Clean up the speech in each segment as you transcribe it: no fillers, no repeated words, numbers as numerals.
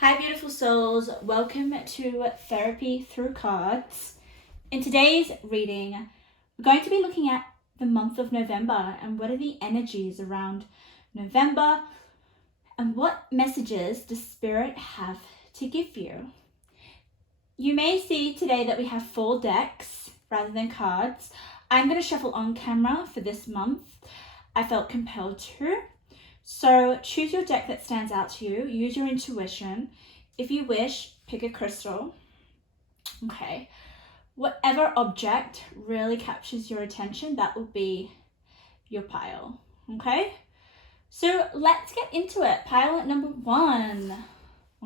Hi beautiful souls, welcome to Therapy Through Cards. In today's reading, we're going to be looking at the month of November and what are the energies around November and what messages does Spirit have to give you. You may see today that we have 4 decks rather than cards. I'm going to shuffle on camera for this month. I felt compelled to. So choose your deck that stands out to you. Use your intuition. If you wish, pick a crystal. Okay. Whatever object really captures your attention, that will be your pile. Okay. So let's get into it. Pile number 1.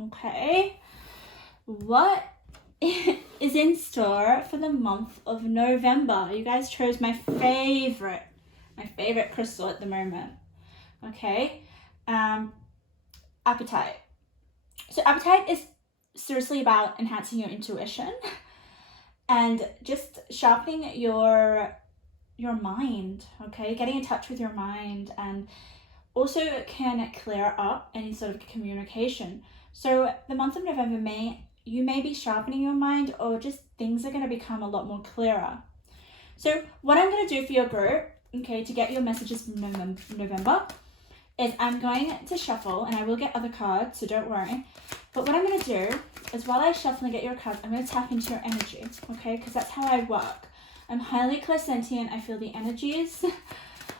Okay. What is in store for the month of November? You guys chose my favorite crystal at the moment. Okay, appetite. So appetite is seriously about enhancing your intuition and just sharpening your mind, okay? Getting in touch with your mind, and also can clear up any sort of communication. So the month of November you may be sharpening your mind, or just things are going to become a lot more clearer. So what I'm going to do for your group, okay, to get your messages from November, is I'm going to shuffle, and I will get other cards, so don't worry. But what I'm going to do is, while I shuffle and get your cards, I'm going to tap into your energy, okay? Because that's how I work. I'm highly clairsentient. I feel the energies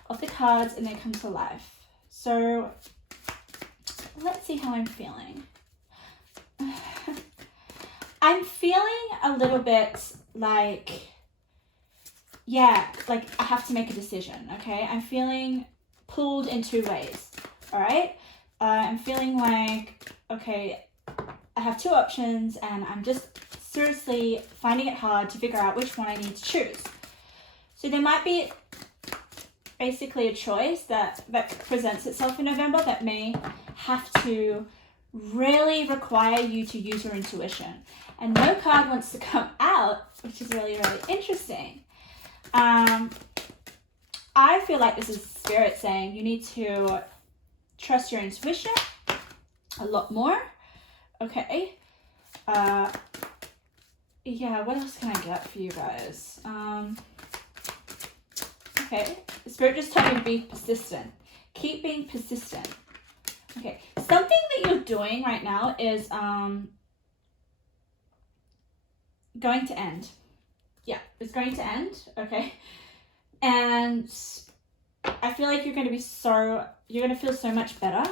of the cards, and they come to life. So let's see how I'm feeling. I'm feeling a little bit like, like I have to make a decision, okay? I'm feeling pulled in 2 ways, all right? I'm feeling like, okay, I have 2 options, and I'm just seriously finding it hard to figure out which one I need to choose. So there might be basically a choice that presents itself in November that may have to really require you to use your intuition. And no card wants to come out, which is really, really interesting. I feel like this is Spirit saying you need to trust your intuition a lot more. Okay. What else can I get for you guys? Okay. Spirit just told me to be persistent. Keep being persistent. Okay. Something that you're doing right now is going to end. Yeah, it's going to end. Okay. And I feel like you're going to feel so much better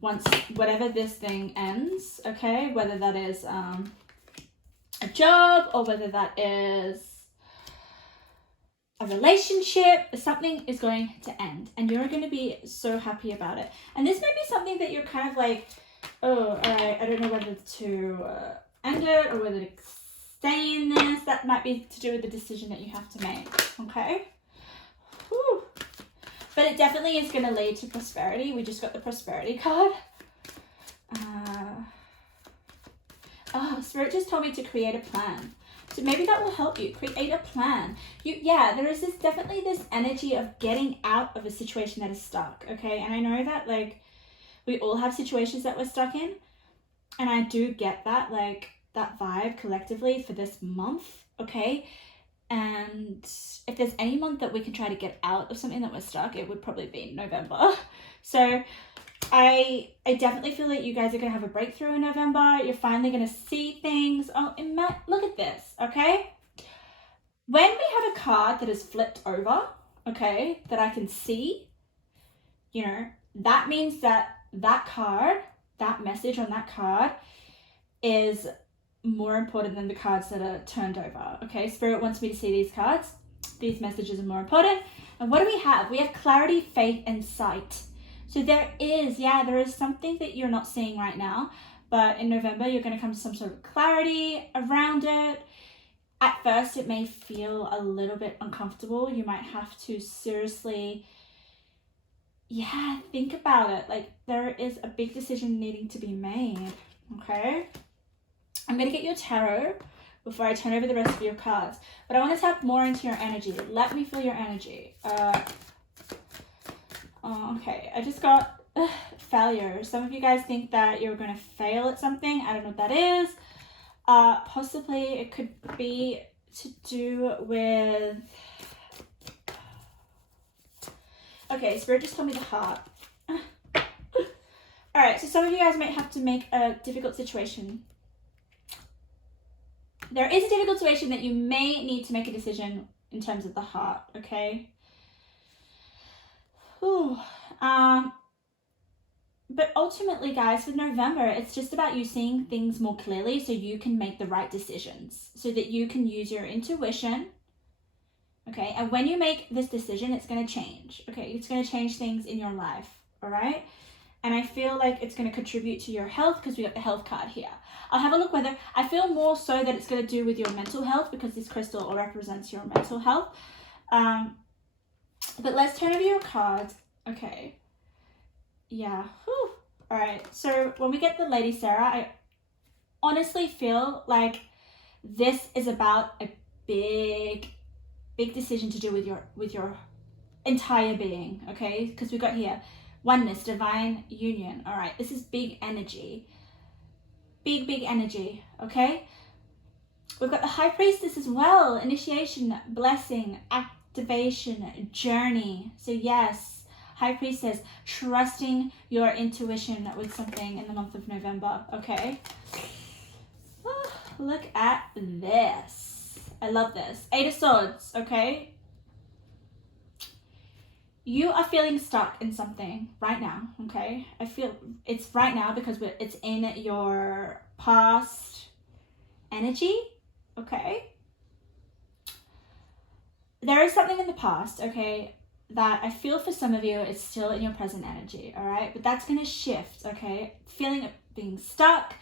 once whatever this thing ends, okay? Whether that is a job, or whether that is a relationship, something is going to end, and you're going to be so happy about it. And this may be something that you're kind of like, oh, all right, I don't know whether to end it or whether to stay in this. That might be to do with the decision that you have to make, okay? Whew. But it definitely is going to lead to prosperity. We just got the prosperity card. Spirit just told me to create a plan. So maybe that will help you. Create a plan. There is definitely this energy of getting out of a situation that is stuck, okay? And I know that, like, we all have situations that we're stuck in. And I do get that, like, that vibe collectively for this month, okay? And if there's any month that we can try to get out of something that we're stuck, it would probably be November. So I definitely feel that you guys are going to have a breakthrough in November. You're finally going to see things. Look at this, okay? When we have a card that is flipped over, okay, that I can see, that means that card, that message on that card is more important than the cards that are turned over, okay? Spirit wants me to see these cards. These messages are more important. And what do we have? We have clarity, faith, and sight. So there is something that you're not seeing right now, but in November, you're going to come to some sort of clarity around it. At first, it may feel a little bit uncomfortable. You might have to seriously, think about it. Like, there is a big decision needing to be made, okay? I'm going to get your tarot before I turn over the rest of your cards. But I want to tap more into your energy. Let me feel your energy. Okay, I just got failure. Some of you guys think that you're going to fail at something. I don't know what that is. Possibly it could be to do with... Okay, Spirit just told me the heart. Alright, so some of you guys might have to make a difficult situation. There is a difficult situation that you may need to make a decision in terms of the heart, okay? Ooh. But ultimately, guys, with November, it's just about you seeing things more clearly so you can make the right decisions, so that you can use your intuition, okay? And when you make this decision, it's going to change, okay? It's going to change things in your life, all right? And I feel like it's going to contribute to your health because we got the health card here. I'll have a look whether... I feel more so that it's going to do with your mental health because this crystal represents your mental health. But let's turn over your cards. Okay. Yeah. Whew. All right. So when we get the Lady Sarah, I honestly feel like this is about a big decision to do with your entire being. Okay. Because we got here oneness, divine union. All right. This is big energy. Big energy. Okay. We've got the High Priestess as well. Initiation, blessing, activation, journey. So yes, High Priestess, trusting your intuition with something in the month of November. Okay. Oh, look at this. I love this. 8 of Swords. Okay. You are feeling stuck in something right now, okay? I feel it's right now because it's in your past energy, okay? There is something in the past, okay, that I feel for some of you, it's still in your present energy, all right? But that's going to shift, okay? Feeling being stuck.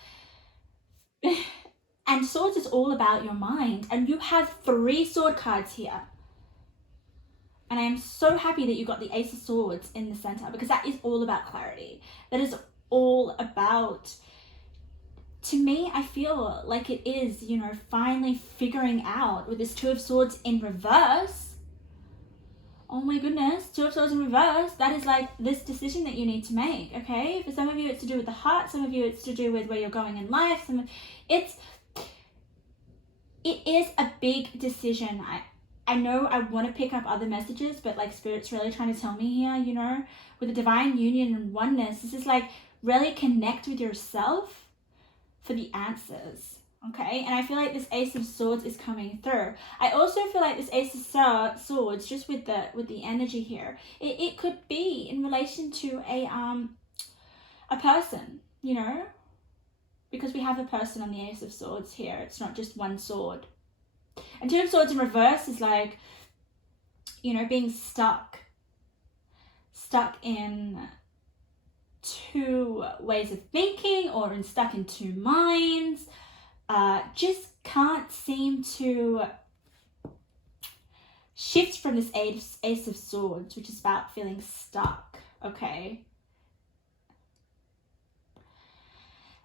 And Swords is all about your mind. And you have 3 sword cards here. And I am so happy that you got the Ace of Swords in the center because that is all about clarity. That is all about, to me, I feel like it is, you know, finally figuring out with this 2 of Swords in reverse. Oh my goodness, 2 of Swords in reverse. That is like this decision that you need to make, okay? For some of you, it's to do with the heart. Some of you, it's to do with where you're going in life. It is a big decision. I know I want to pick up other messages, but like Spirit's really trying to tell me here, you know, with the divine union and oneness, this is like really connect with yourself for the answers, okay? And I feel like this Ace of Swords is coming through. I also feel like this Ace of Swords, just with the energy here, it could be in relation to a person, you know, because we have a person on the Ace of Swords here. It's not just one sword. And 2 of Swords in reverse is like, you know, being stuck in 2 ways of thinking or stuck in 2 minds. Just can't seem to shift from this Ace of Swords, which is about feeling stuck, okay?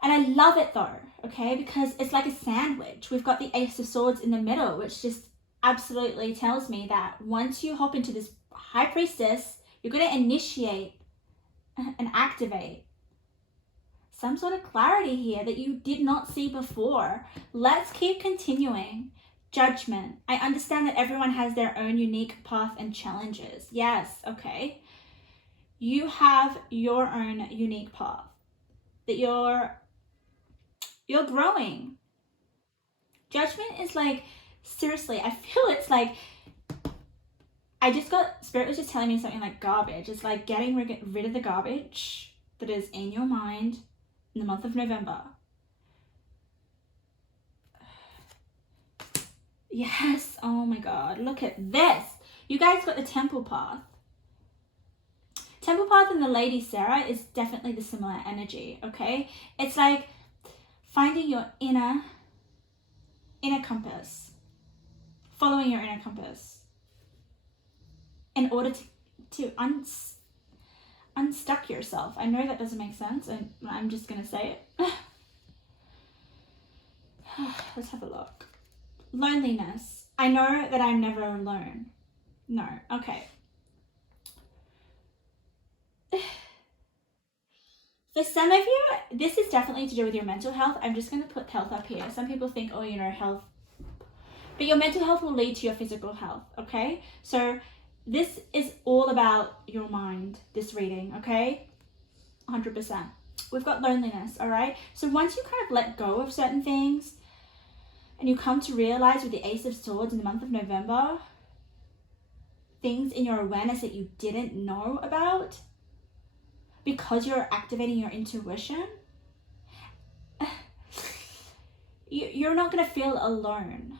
And I love it though, okay, because it's like a sandwich. We've got the Ace of Swords in the middle, which just absolutely tells me that once you hop into this High Priestess, you're going to initiate and activate some sort of clarity here that you did not see before. Let's keep continuing. Judgment. I understand that everyone has their own unique path and challenges. Yes, okay. You have your own unique path that you're growing. Judgment is like, seriously, I feel it's like, Spirit was just telling me something like garbage. It's like getting rid of the garbage that is in your mind in the month of November. Yes, oh my God, look at this. You guys got the Temple Path. Temple Path and the Lady Sarah is definitely the similar energy, okay? It's like finding your inner compass, following your inner compass in order to unstuck yourself. I know that doesn't make sense, and I'm just going to say it. Let's have a look. Loneliness. I know that I'm never alone. No, okay. For some of you, this is definitely to do with your mental health. I'm just going to put health up here. Some people think, oh, you know, health. But your mental health will lead to your physical health, okay? So this is all about your mind, this reading, okay? 100%. We've got loneliness, all right? So once you kind of let go of certain things and you come to realize with the Ace of Swords in the month of November, things in your awareness that you didn't know about, because you're activating your intuition, you're not going to feel alone.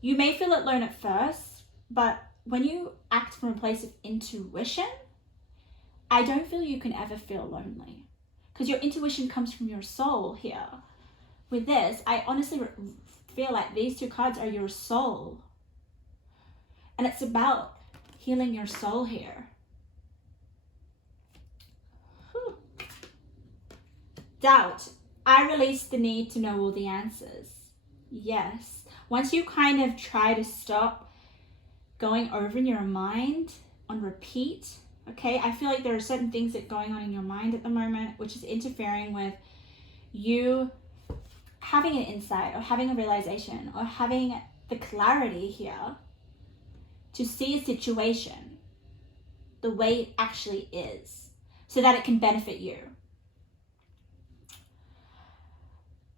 You may feel alone at first, but when you act from a place of intuition, I don't feel you can ever feel lonely, because your intuition comes from your soul here. With this, I honestly feel like these two cards are your soul, and it's about healing your soul here. Doubt. I release the need to know all the answers. Yes. Once you kind of try to stop going over in your mind on repeat, okay, I feel like there are certain things that are going on in your mind at the moment, which is interfering with you having an insight or having a realization or having the clarity here to see a situation the way it actually is so that it can benefit you.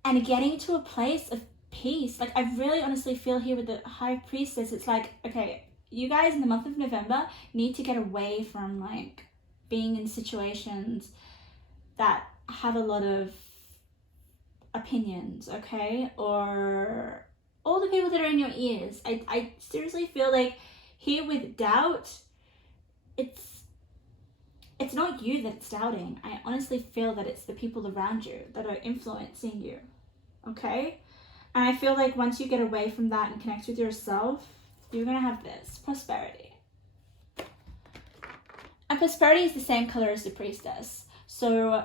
And getting to a place of peace. Like, I really honestly feel here with the High Priestess, it's like, okay, you guys in the month of November need to get away from like being in situations that have a lot of opinions, okay? Or all the people that are in your ears. I seriously feel like here with doubt, it's not you that's doubting. I honestly feel that it's the people around you that are influencing you, okay? And I feel like once you get away from that and connect with yourself, you're going to have this prosperity. And prosperity is the same color as the Priestess. So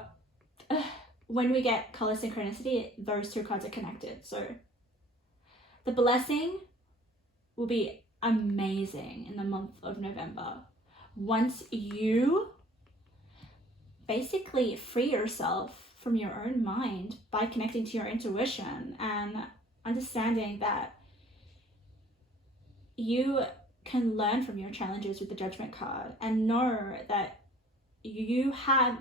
when we get color synchronicity, those two cards are connected. So the blessing will be amazing in the month of November. Once you basically free yourself from your own mind by connecting to your intuition and understanding that you can learn from your challenges with the Judgment card and know that you have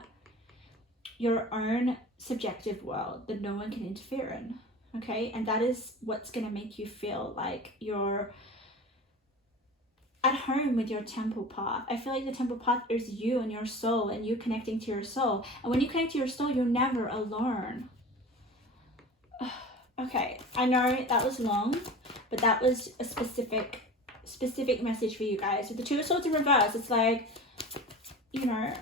your own subjective world that no one can interfere in, okay? And that is what's going to make you feel like you're at home with your temple path. I feel like the temple path is you and your soul and you connecting to your soul. And when you connect to your soul, you're never alone. Okay, I know that was long, but that was a specific message for you guys. With the Two of Swords in reverse, it's like, you know,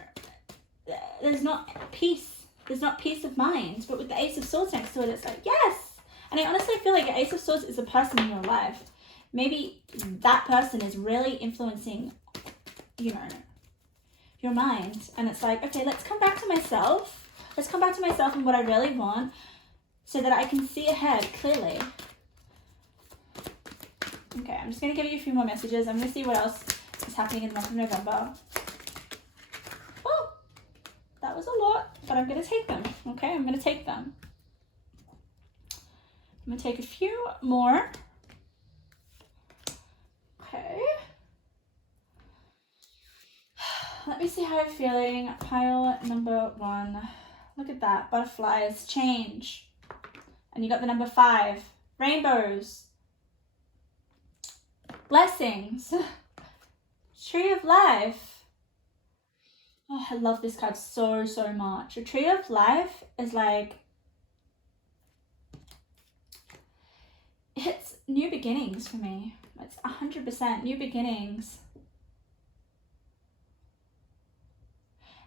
there's not peace. There's not peace of mind. But with the Ace of Swords next to it, it's like, yes. And I honestly feel like the Ace of Swords is a person in your life. Maybe that person is really influencing, you know, your mind. And it's like, okay, let's come back to myself. Let's come back to myself and what I really want so that I can see ahead clearly. Okay, I'm just going to give you a few more messages. I'm going to see what else is happening in the month of November. Oh, that was a lot, but I'm going to take them. Okay, I'm going to take them. I'm going to take a few more. Okay. Let me see how I'm feeling. Pile number 1. Look at that. Butterflies. Change. And you got the number 5. Rainbows. Blessings. Tree of Life. Oh, I love this card so much. A Tree of Life is like, it's new beginnings for me. It's 100% new beginnings.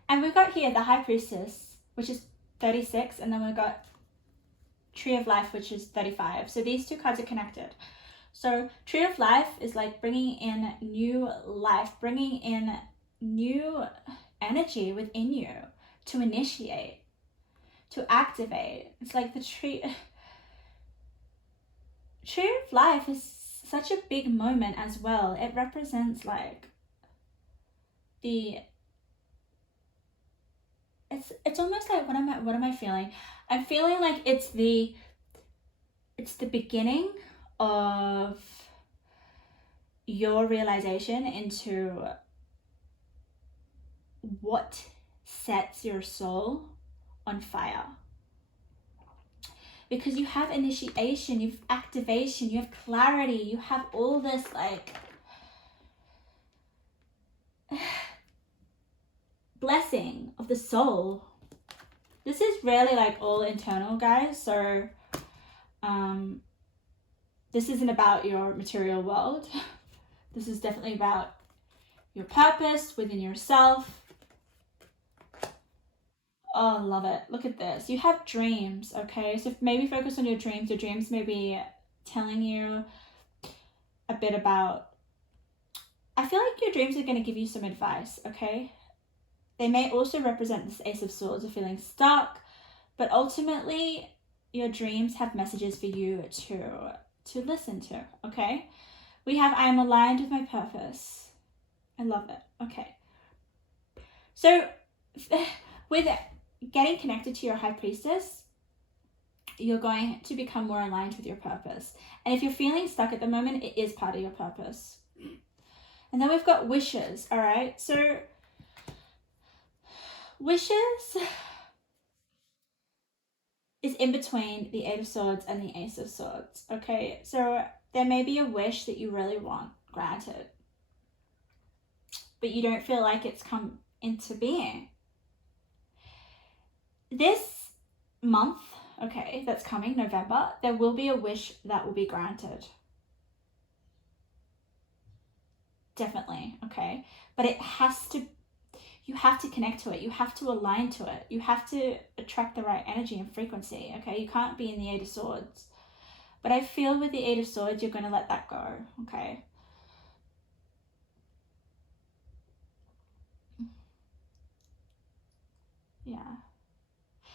And we've got here the High Priestess, which is 36, and then we've got Tree of Life, which is 35. So these two cards are connected. So Tree of Life is like bringing in new life, bringing in new energy within you to initiate, to activate. It's like the Tree of Life is such a big moment as well. It represents like the it's almost like, what am I feeling? I'm feeling like it's the beginning of your realization into what sets your soul on fire. Because you have initiation, you have activation, you have clarity, you have all this like blessing of the soul. This is really like all internal, guys. So this isn't about your material world. This is definitely about your purpose within yourself. Oh, love it. Look at this. You have dreams, okay? So maybe focus on your dreams. Your dreams may be telling you a bit about... I feel like your dreams are going to give you some advice, okay? They may also represent this Ace of Swords of feeling stuck, but ultimately your dreams have messages for you to listen to, okay? We have, I am aligned with my purpose. I love it. Okay. So with getting connected to your high priestess, you're going to become more aligned with your purpose. And if you're feeling stuck at the moment, it is part of your purpose. And then we've got wishes, all right? So wishes is in between the Eight of Swords and the Ace of Swords, okay? So there may be a wish that you really want granted, but you don't feel like it's come into being. This month, okay, that's coming, November, there will be a wish that will be granted. Definitely, okay? But it has to, you have to connect to it. You have to align to it. You have to attract the right energy and frequency, okay? You can't be in the Eight of Swords. But I feel with the Eight of Swords, you're going to let that go, okay? Yeah.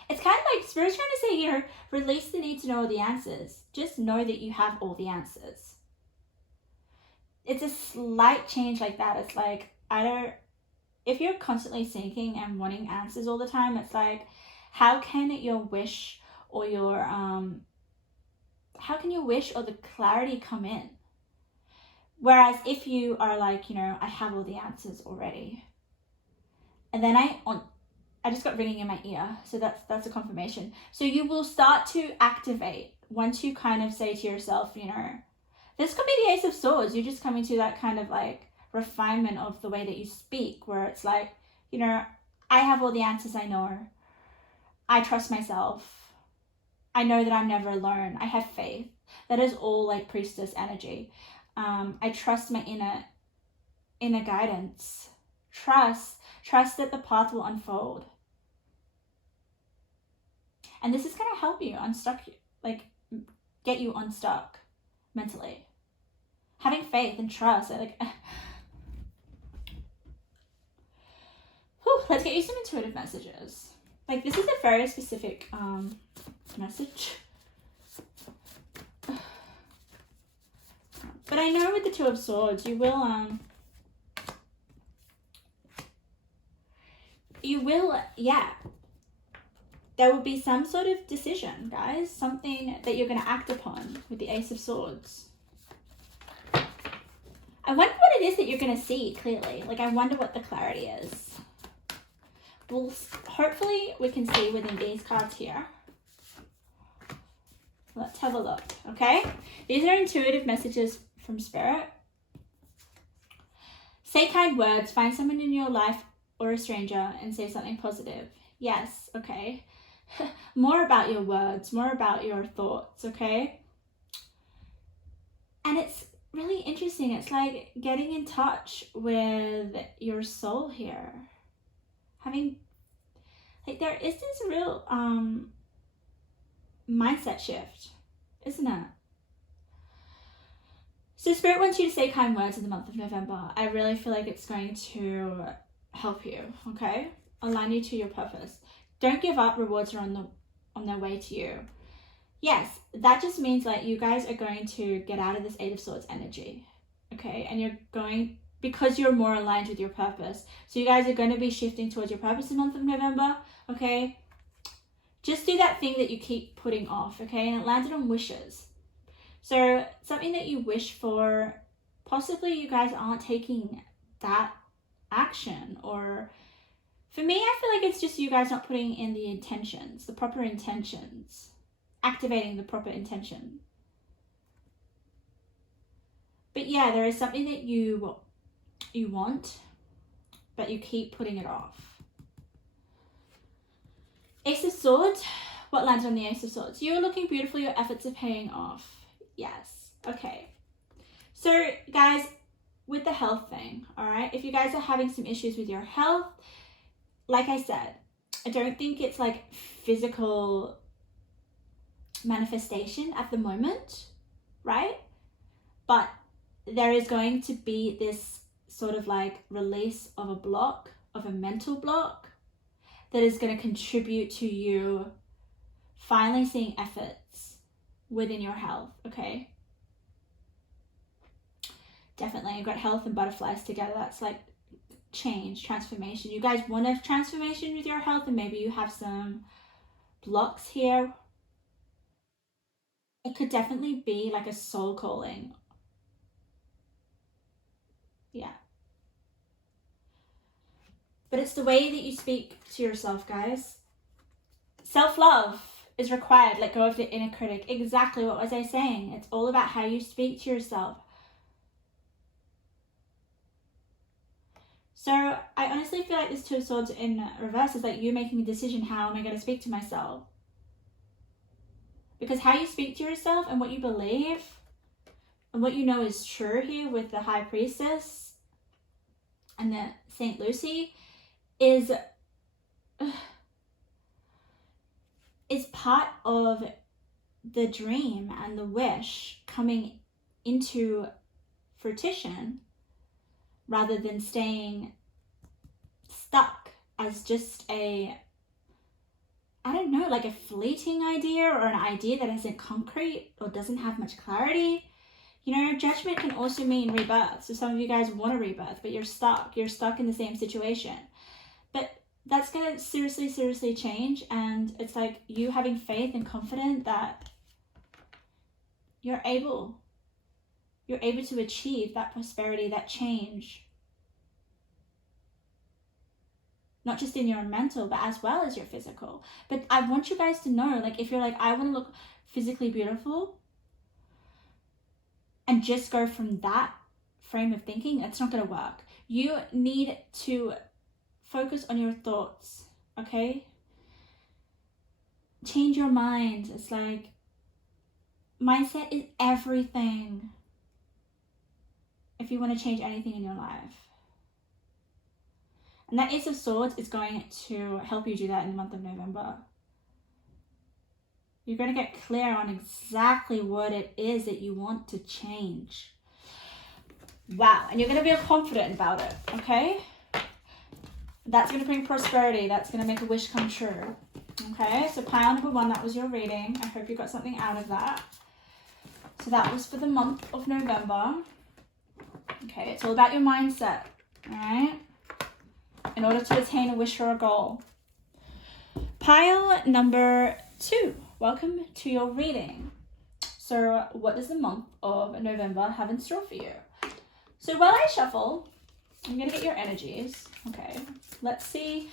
It's kind of like Spirit's trying to say here, release the need to know all the answers. Just know that you have all the answers. It's a slight change like that. It's like, if you're constantly seeking and wanting answers all the time, it's like, how can your wish or your, how can your wish or the clarity come in? Whereas if you are like, you know, I have all the answers already. And then I just got ringing in my ear. So that's a confirmation. So you will start to activate once you kind of say to yourself, you know, this could be the Ace of Swords. You're just coming to that kind of like refinement of the way that you speak, where it's like, you know, I have all the answers I know. I trust myself. I know that I'm never alone. I have faith. That is all like priestess energy. I trust my inner guidance. Trust that the path will unfold. And this is going to help you unstuck, like get you unstuck mentally. Having faith and trust, like, whew, let's get you some intuitive messages. Like, this is a very specific message. But I know with the Two of Swords, you will, yeah. There will be some sort of decision, guys. Something that you're going to act upon with the Ace of Swords. I wonder what it is that you're going to see clearly. Like, I wonder what the clarity is. Well, hopefully we can see within these cards here. Let's have a look, okay? These are intuitive messages from Spirit. Say kind words. Find someone in your life or a stranger and say something positive. Yes, okay. More about your words, more about your thoughts, okay? And it's really interesting. It's like getting in touch with your soul here. Having, like, there is this real mindset shift, isn't it? So Spirit wants you to say kind words in the month of November. I really feel like it's going to help you, okay? Align you to your purpose. Don't give up. Rewards are on their way to you. Yes, that just means like you guys are going to get out of this Eight of Swords energy, okay? And you're going because you're more aligned with your purpose. So you guys are going to be shifting towards your purpose in the month of November, okay? Just do that thing that you keep putting off, okay? And it landed on wishes. So something that you wish for, possibly you guys aren't taking that action, or for me, I feel like it's just you guys not putting in the intentions, the proper intentions, activating the proper intention. But yeah, there is something that you want, but you keep putting it off. Ace of Swords. What landed on the Ace of Swords? You're looking beautiful. Your efforts are paying off. Yes. Okay. So guys, with the health thing, all right, if you guys are having some issues with your health, like I said, I don't think it's like physical manifestation at the moment, right? But there is going to be this sort of like release of a block, of a mental block, that is going to contribute to you finally seeing efforts within your health, okay? Definitely, you've got health and butterflies together. That's like change, transformation. You guys want a transformation with your health, and maybe you have some blocks here. It could definitely be like a soul calling. Yeah. But it's the way that you speak to yourself, guys. Self-love is required. Let go of the inner critic. Exactly, what was I saying? It's all about how you speak to yourself. So I honestly feel like this Two of Swords in reverse is like you making a decision. How am I going to speak to myself? Because how you speak to yourself and what you believe and what you know is true here with the High Priestess and the Saint Lucy is part of the dream and the wish coming into fruition, rather than staying stuck as just a, I don't know, like a fleeting idea, or an idea that isn't concrete or doesn't have much clarity. You know, judgment can also mean rebirth. So some of you guys want a rebirth, but you're stuck in the same situation. But that's going to seriously change. And it's like you having faith and confidence that you're able to achieve that prosperity, that change. Not just in your mental, but as well as your physical. But I want you guys to know, like, if you're like, I want to look physically beautiful, and just go from that frame of thinking, it's not going to work. You need to focus on your thoughts, okay? Change your mind. It's like, mindset is everything if you want to change anything in your life. And that Ace of Swords is going to help you do that in the month of November. You're going to get clear on exactly what it is that you want to change. Wow. And you're going to feel confident about it, okay? That's going to bring prosperity. That's going to make a wish come true. Okay, so pile number 1, that was your reading. I hope you got something out of that. So that was for the month of November. Okay, it's all about your mindset, all right? In order to attain a wish or a goal. Pile number 2, welcome to your reading. So what does the month of November have in store for you? So while I shuffle, I'm going to get your energies. Okay, let's see.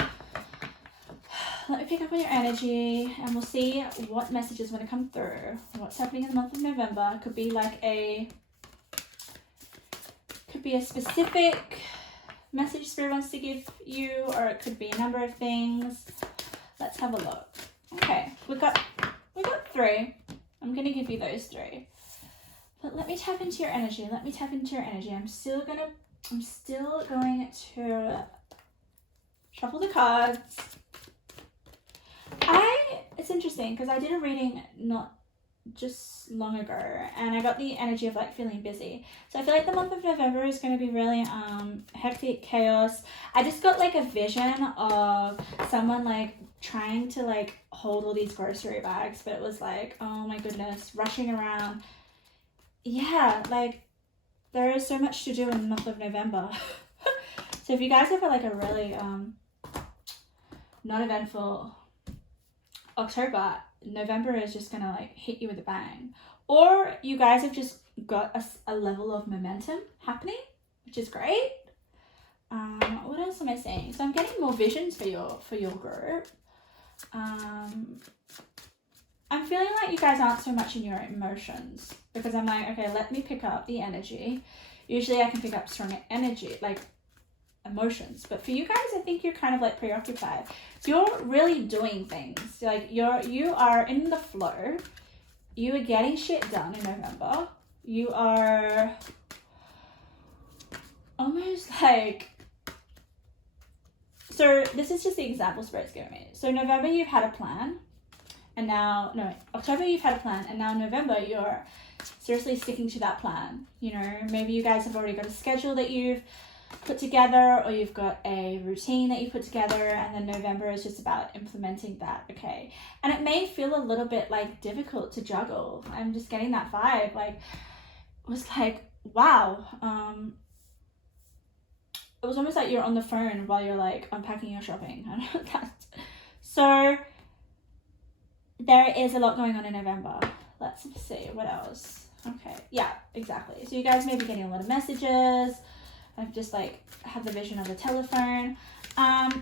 Let me pick up on your energy and we'll see what messages want to come through. What's happening in the month of November. Could be like a specific message Spirit wants to give you, or it could be a number of things. Let's have a look. Okay, we got 3. I'm going to give you those 3. But let me tap into your energy. I'm still going to shuffle the cards. It's interesting because I did a reading not just long ago and I got the energy of like feeling busy. So I feel like the month of November is going to be really hectic, chaos. I just got like a vision of someone like trying to like hold all these grocery bags, but it was like, oh my goodness, rushing around. Yeah, like there is so much to do in the month of November. So if you guys have like a really not eventful October, November is just gonna like hit you with a bang. Or you guys have just got a level of momentum happening, which is great. What else am I saying? So I'm getting more visions for your group. I'm feeling like you guys aren't so much in your emotions, because I'm like, okay, let me pick up the energy. Usually I can pick up strong energy, like emotions, but for you guys, I think you're kind of like preoccupied. So you're really doing things. Like you are in the flow. You are getting shit done in November. You are almost like, so this is just the example Spirit's giving me. So November you've had a plan, and now, no, October you've had a plan, and now November you're seriously sticking to that plan. You know, maybe you guys have already got a schedule that you've put together, or you've got a routine that you put together, and then November is just about implementing that. Okay, and it may feel a little bit like difficult to juggle. I'm just getting that vibe. Like, it was like, wow, it was almost like you're on the phone while you're like unpacking your shopping. I don't know that. So there is a lot going on in November. Let's see what else. Okay, yeah, exactly. So you guys may be getting a lot of messages. I've just like had the vision of a telephone. I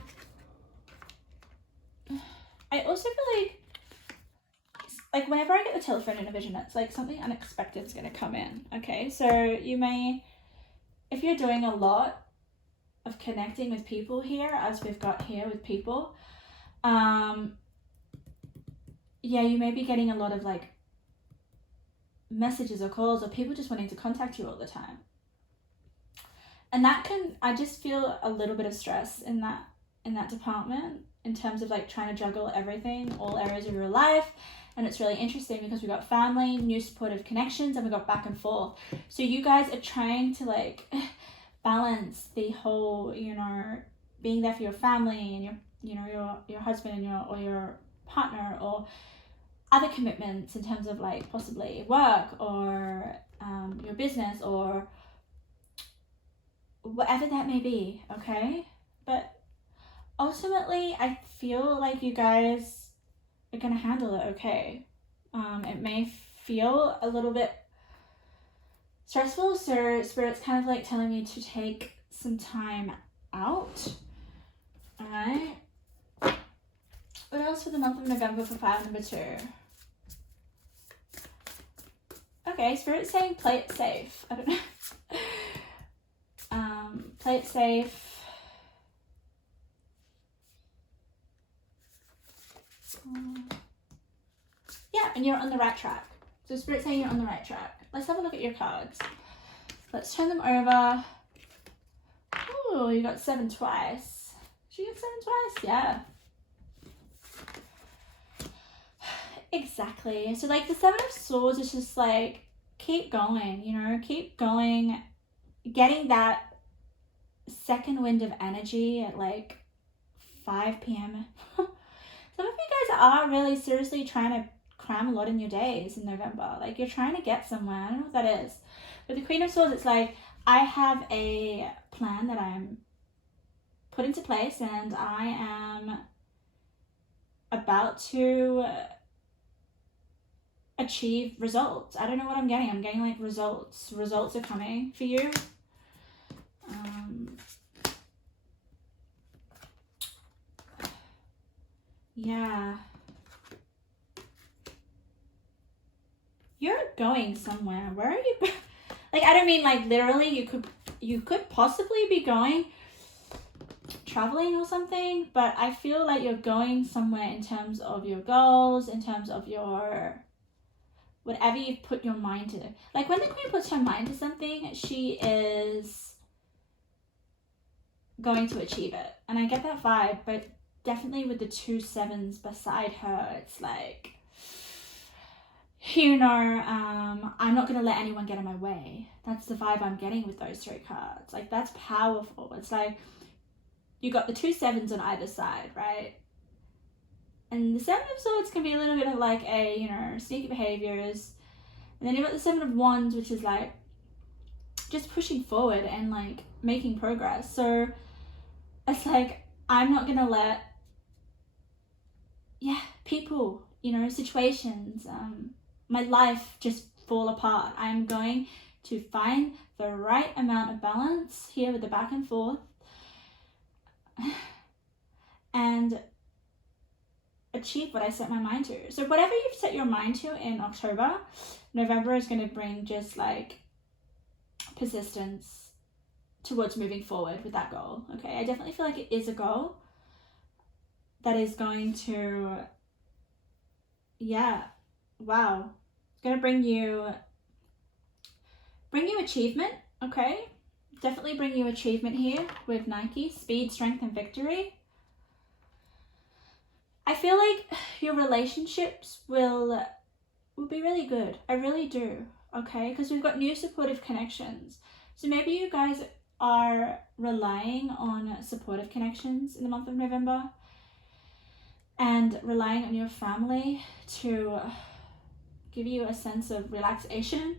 also feel like whenever I get the telephone in a vision, it's like something unexpected is going to come in. Okay, so you may, if you're doing a lot of connecting with people here, as we've got here with people, yeah, you may be getting a lot of like messages or calls, or people just wanting to contact you all the time. And that can, I just feel a little bit of stress in that department, in terms of like trying to juggle everything, all areas of your life. And it's really interesting because we got family, new supportive connections, and we got back and forth. So you guys are trying to like balance the whole, you know, being there for your family and your husband and your partner, or other commitments in terms of like possibly work or your business or whatever that may be. Okay, but ultimately I feel like you guys are gonna handle it okay. It may feel a little bit stressful, so Spirit's kind of like telling me to take some time out. All right, what else for the month of November for file number 2? Okay, Spirit's saying play it safe. I don't know. Play it safe. Yeah, and you're on the right track. So Spirit's saying you're on the right track. Let's have a look at your cards. Let's turn them over. Oh, you got 7 twice. Did you get 7 twice? Yeah. Exactly. So like the 7 of Swords is just like, keep going, you know, keep going. Getting that second wind of energy at like 5 p.m. Some of you guys are really seriously trying to cram a lot in your days in November. Like you're trying to get somewhere. I don't know what that is. With the Queen of Swords, it's like, I have a plan that I'm put into place and I am about to achieve results. I don't know what I'm getting. I'm getting like results. Results are coming for you. Yeah. You're going somewhere. Where are you? Like, I don't mean like literally. You could possibly be going traveling or something, but I feel like you're going somewhere in terms of your goals, in terms of your whatever you've put your mind to. Like when the Queen puts her mind to something, she is going to achieve it. And I get that vibe, but definitely with the 2 sevens beside her, it's like, you know, I'm not going to let anyone get in my way. That's the vibe I'm getting with those 3 cards. Like, that's powerful. It's like, you got the 2 sevens on either side, right? And the 7 of Swords can be a little bit of like a, you know, sneaky behaviors. And then you've got the 7 of Wands, which is like just pushing forward and like making progress. So it's like, I'm not gonna let people, situations, my life just fall apart. I'm going to find the right amount of balance here with the back and forth and achieve what I set my mind to. So whatever you've set your mind to in October, November is going to bring just like persistence towards moving forward with that goal. Okay, I definitely feel like it is a goal that is going to, it's going to bring you achievement. Okay, definitely bring you achievement here with Nike. Speed, strength, and victory. I feel like your relationships will be really good. I really do. Okay, because we've got new supportive connections. So maybe you guys are relying on supportive connections in the month of November and relying on your family to give you a sense of relaxation.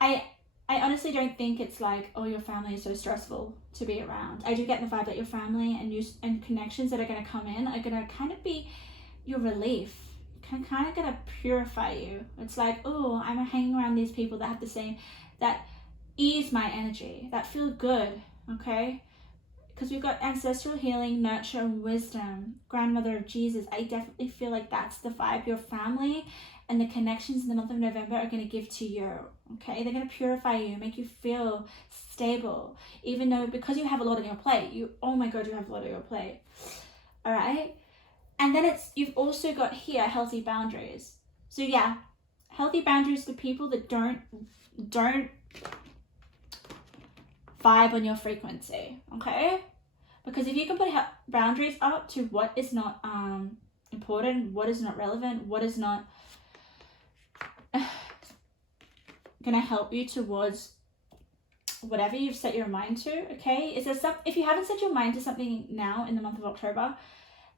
I honestly don't think it's like, oh, your family is so stressful to be around. I do get the vibe that your family and connections that are going to come in are going to kind of be your relief, kind of going to purify you. It's like, oh, I'm hanging around these people that have the same, that ease my energy, that feel good, okay? Because we've got ancestral healing, nurture, and wisdom, grandmother of Jesus. I definitely feel like that's the vibe your family and the connections in the month of November are going to give to you, okay? They're going to purify you, make you feel stable, even though because you have a lot on your plate, you have a lot on your plate, all right? And then you've also got here healthy boundaries. So yeah, healthy boundaries for people that don't vibe on your frequency, okay? Because if you can put boundaries up to what is not important, what is not relevant, what is not gonna help you towards whatever you've set your mind to, okay? If you haven't set your mind to something now in the month of October,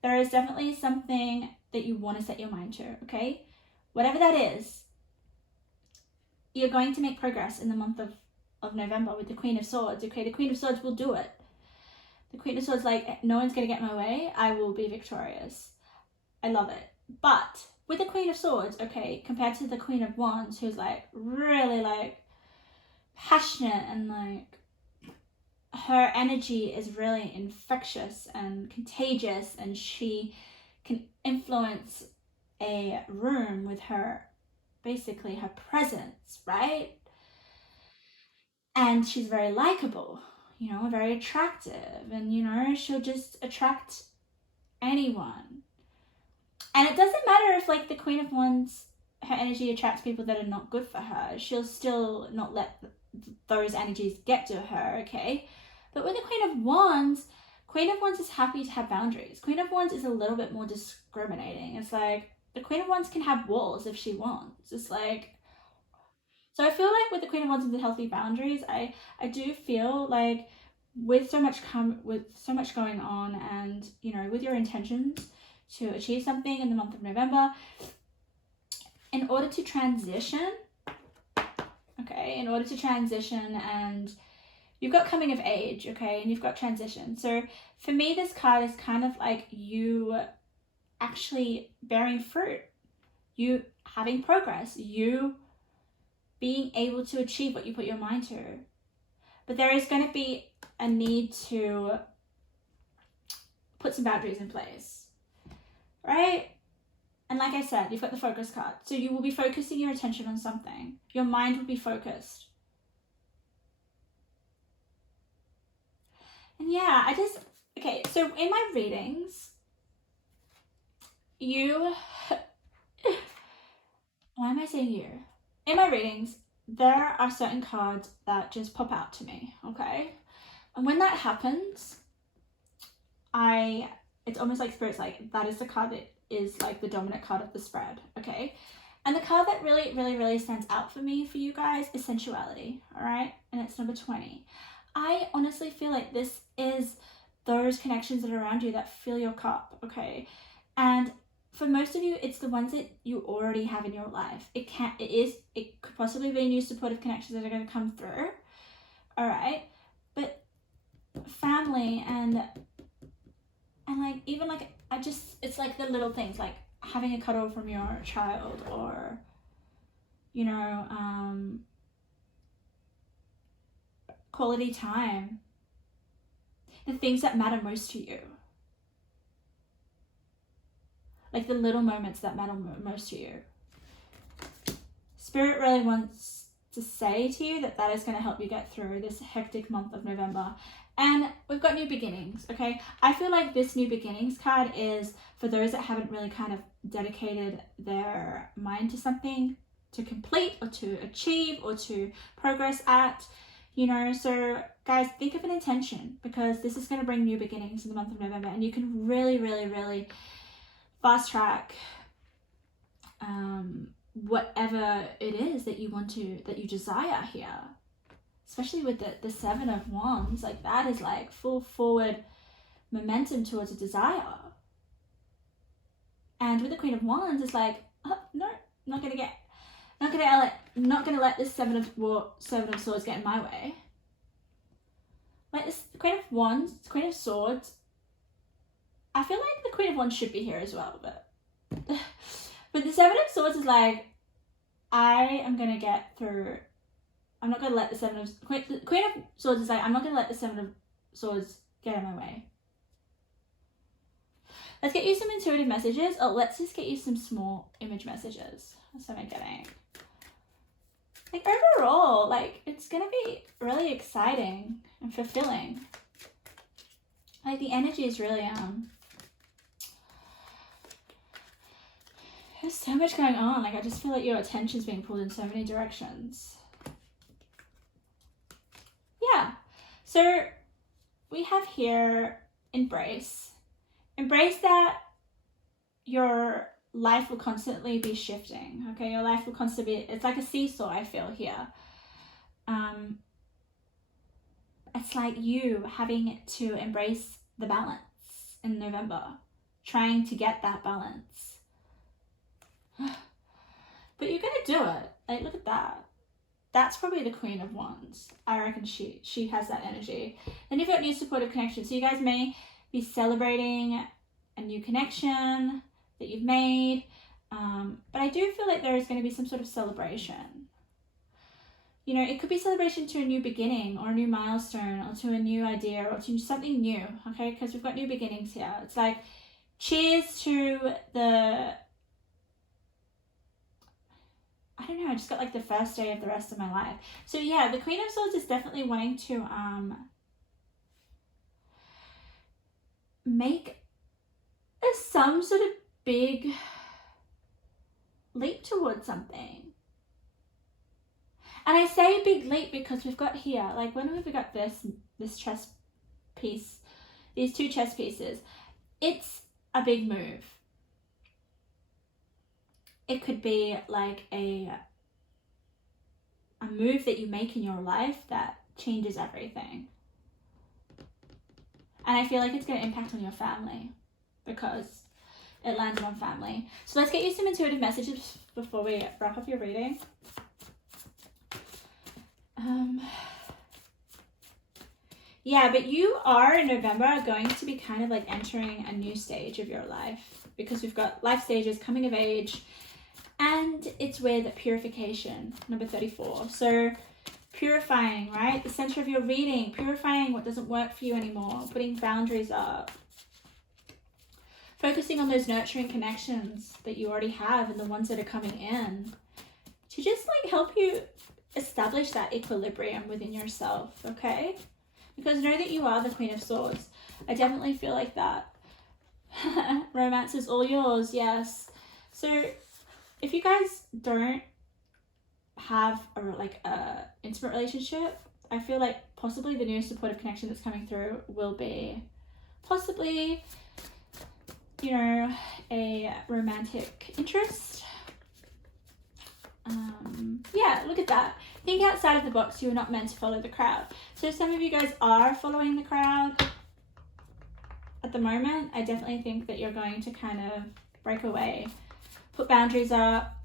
there is definitely something that you want to set your mind to, okay? Whatever that is, you're going to make progress in the month of November with the Queen of Swords, okay? The Queen of Swords will do it. The Queen of Swords, like, no one's going to get my way. I will be victorious. I love it. But with the Queen of Swords, okay, compared to the Queen of Wands, who's, like, really, like, passionate and, like, her energy is really infectious and contagious, and she can influence a room with her, basically her presence, right? And she's very likable, very attractive, and she'll just attract anyone. And it doesn't matter if, like, the Queen of Wands, her energy attracts people that are not good for her. She'll still not let those energies get to her, okay? But with the Queen of Wands is happy to have boundaries. Queen of Wands is a little bit more discriminating. It's like, the Queen of Wands can have walls if she wants. It's like, so I feel like with the Queen of Wands and the healthy boundaries, I do feel like with so much going on, and with your intentions to achieve something in the month of November, in order to transition, and you've got coming of age, okay, and you've got transition. So for me, this card is kind of like you actually bearing fruit, you having progress, you being able to achieve what you put your mind to. But there is going to be a need to put some boundaries in place, right? And like I said, you've got the focus card. So you will be focusing your attention on something. Your mind will be focused. And yeah, okay, so in my readings, why am I saying you? In my readings, there are certain cards that just pop out to me, okay? And when that happens, it's almost like Spirit's like, that is the card that is like the dominant card of the spread, okay? And the card that really, really, really stands out for me, for you guys, is sensuality, all right? And it's number 20. I honestly feel like this is those connections that are around you that fill your cup, okay? And for most of you, it's the ones that you already have in your life. It could possibly be new supportive connections that are going to come through, all right? But family and like, even like, it's like the little things, like having a cuddle from your child, or, you know, quality time, the things that matter most to you, like the little moments that matter most to you. Spirit really wants to say to you that that is going to help you get through this hectic month of November. And we've got new beginnings, okay? I feel like this new beginnings card is for those that haven't really kind of dedicated their mind to something to complete or to achieve or to progress at, you know. So guys, think of an intention, because this is going to bring new beginnings in the month of November, and you can really, really, really fast track whatever it is that you want to, that you desire here. Especially with the Seven of Wands, like that is like full forward momentum towards a desire. And with the Queen of Wands, it's like, oh, no, not gonna let this Seven of Swords get in my way. Like this Queen of Wands, Queen of Swords, I feel like the Queen of Wands should be here as well, but the Seven of Swords is like, I am gonna get through. I'm not going to let the Queen of Swords is like, I'm not going to let the Seven of Swords get in my way. Let's get you some intuitive messages. Oh, let's just get you some small image messages. That's what I'm getting. Like overall, like it's going to be really exciting and fulfilling. Like the energy is really, there's so much going on. Like I just feel like your attention's being pulled in so many directions. Yeah, so we have here embrace that your life will constantly be shifting. Okay, your life will constantly be, it's like a seesaw, I feel here. It's like you having to embrace the balance in November, trying to get that balance. But you're gonna do it. Like, look at that. That's probably the Queen of Wands. I reckon she has that energy. Then you've got new supportive connection. So you guys may be celebrating a new connection that you've made. But I do feel like there is going to be some sort of celebration. You know, it could be celebration to a new beginning or a new milestone or to a new idea or to something new, okay? Because we've got new beginnings here. It's like, cheers to the... I don't know, I just got like the first day of the rest of my life. So yeah, the Queen of Swords is definitely wanting to make some sort of big leap towards something. And I say big leap because we've got here, like when have we got this chess piece, these two chess pieces, it's a big move. It could be like a move that you make in your life that changes everything. And I feel like it's going to impact on your family because it landed on family. So let's get you some intuitive messages before we wrap up your reading. Yeah, but you are in November going to be kind of like entering a new stage of your life, because we've got life stages, coming of age, and it's with purification, number 34. So purifying, right? The center of your reading, purifying what doesn't work for you anymore, putting boundaries up, focusing on those nurturing connections that you already have and the ones that are coming in to just like help you establish that equilibrium within yourself, okay? Because know that you are the Queen of Swords. I definitely feel like that. Romance is all yours, yes. So if you guys don't have a intimate relationship, I feel like possibly the new supportive connection that's coming through will be possibly, you know, a romantic interest. Yeah, look at that. Think outside of the box. You are not meant to follow the crowd. So some of you guys are following the crowd at the moment. I definitely think that you're going to kind of break away, put boundaries up,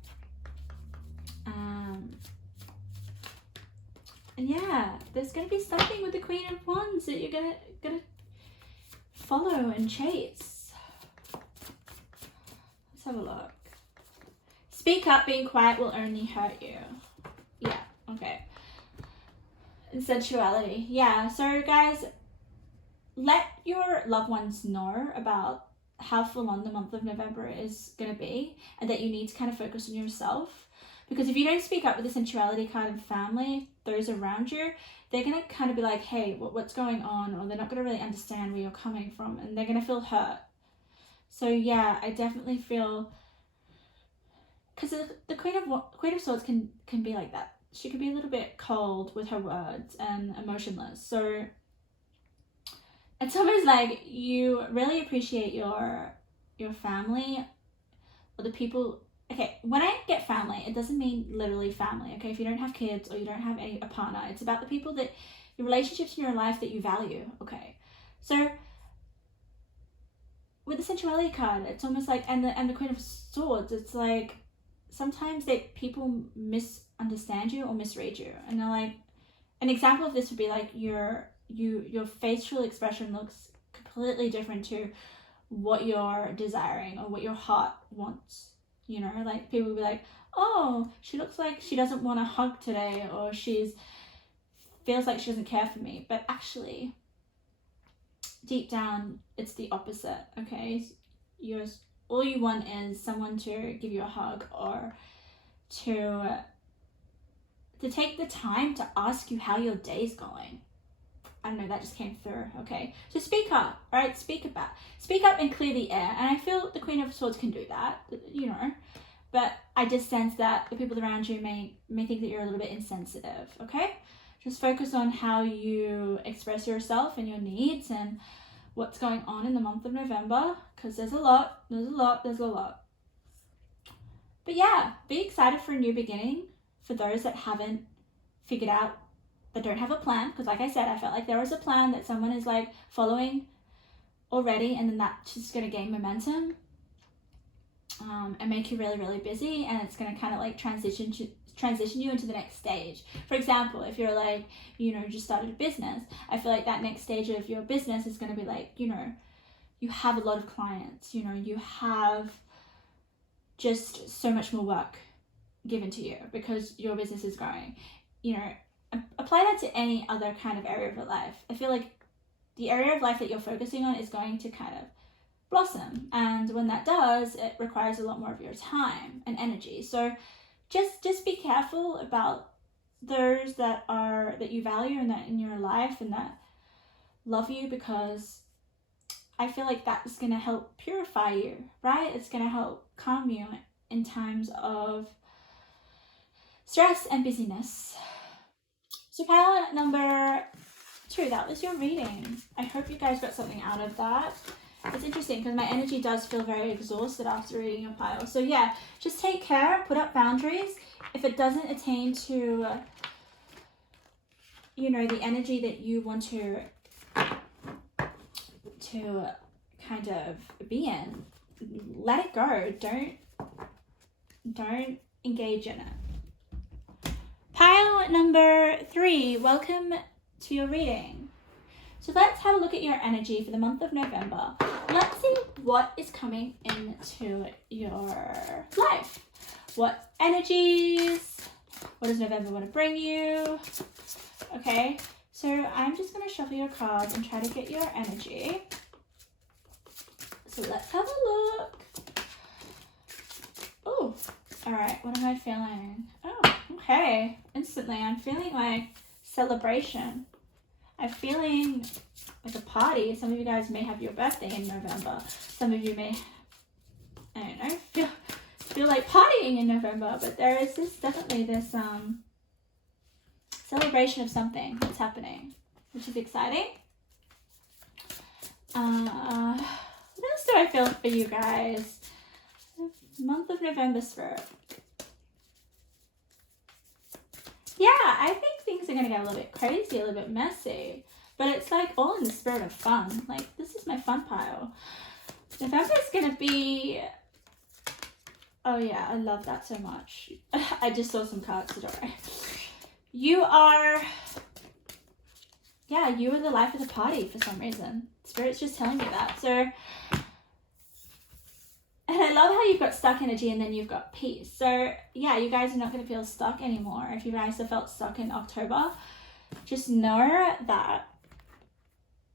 and And yeah, there's going to be something with the Queen of Wands that you're gonna follow and chase. Let's have a look. Speak up, being quiet will only hurt you. Yeah, okay. And sensuality. Yeah, so guys, let your loved ones know about how full on the month of November is going to be, and that you need to kind of focus on yourself. Because if you don't speak up with the sensuality card and family, those around you, they're going to kind of be like, hey, what's going on? Or they're not going to really understand where you're coming from, and they're going to feel hurt. So yeah, I definitely feel, because the Queen of Swords can be like that. She can be a little bit cold with her words and emotionless. So it's almost like you really appreciate your family, or the people. Okay, when I get family, it doesn't mean literally family, okay? If you don't have kids or you don't have a partner, it's about the people that, the relationships in your life that you value, okay? So with the sensuality card, it's almost like, and the Queen of Swords, it's like sometimes people misunderstand you or misread you, and they're like, an example of this would be like your facial expression looks completely different to what you're desiring or what your heart wants. You know, like people will be like, oh, she looks like she doesn't want a hug today, or feels like she doesn't care for me. But actually, deep down, it's the opposite, okay? All you want is someone to give you a hug, or to take the time to ask you how your day's going. I don't know, that just came through, okay? So speak up, all right? Speak up and clear the air. And I feel the Queen of Swords can do that, you know, but I just sense that the people around you may think that you're a little bit insensitive, okay? Just focus on how you express yourself and your needs and what's going on in the month of November, because there's a lot. But yeah, be excited for a new beginning. For those that haven't figured out, that don't have a plan, because like I said, I felt like there was a plan that someone is like following already, and then that's just going to gain momentum and make you really, really busy, and it's going to kind of like transition you into the next stage. For example, if you're like, you know, just started a business, I feel like that next stage of your business is going to be like, you know, you have a lot of clients, you know, you have just so much more work given to you because your business is growing. You know, apply that to any other kind of area of your life. I feel like the area of life that you're focusing on is going to kind of blossom, and when that does, it requires a lot more of your time and energy. So just be careful about those that you value and that in your life and that love you, because I feel like that's going to help purify you, right? It's going to help calm you in times of stress and busyness. So pile number 2, that was your reading. I hope you guys got something out of that. It's interesting because my energy does feel very exhausted after reading your pile. So yeah, just take care, put up boundaries. If it doesn't attain to, you know, the energy that you want to kind of be in, let it go. Don't engage in it. Pile number 3, welcome to your reading. So let's have a look at your energy for the month of November. Let's see what is coming into your life. What energies? What does November want to bring you? Okay, so I'm just going to shuffle your cards and try to get your energy. So let's have a look. Oh, all right, what am I feeling? Oh, okay, instantly I'm feeling like celebration. I'm feeling like a party. Some of you guys may have your birthday in November. Some of you may, I don't know, feel like partying in November, but there is definitely this celebration of something that's happening, which is exciting. What else do I feel for you guys? Month of November spirit. Yeah, I think things are going to get a little bit crazy, a little bit messy, but it's like all in the spirit of fun. Like, this is my fun pile. November's going to be, oh yeah, I love that so much. I just saw some cards today. you are the life of the party for some reason. Spirit's just telling me that. So, and I love how you've got stuck energy and then you've got peace. So yeah, you guys are not going to feel stuck anymore. If you guys have felt stuck in October, just know that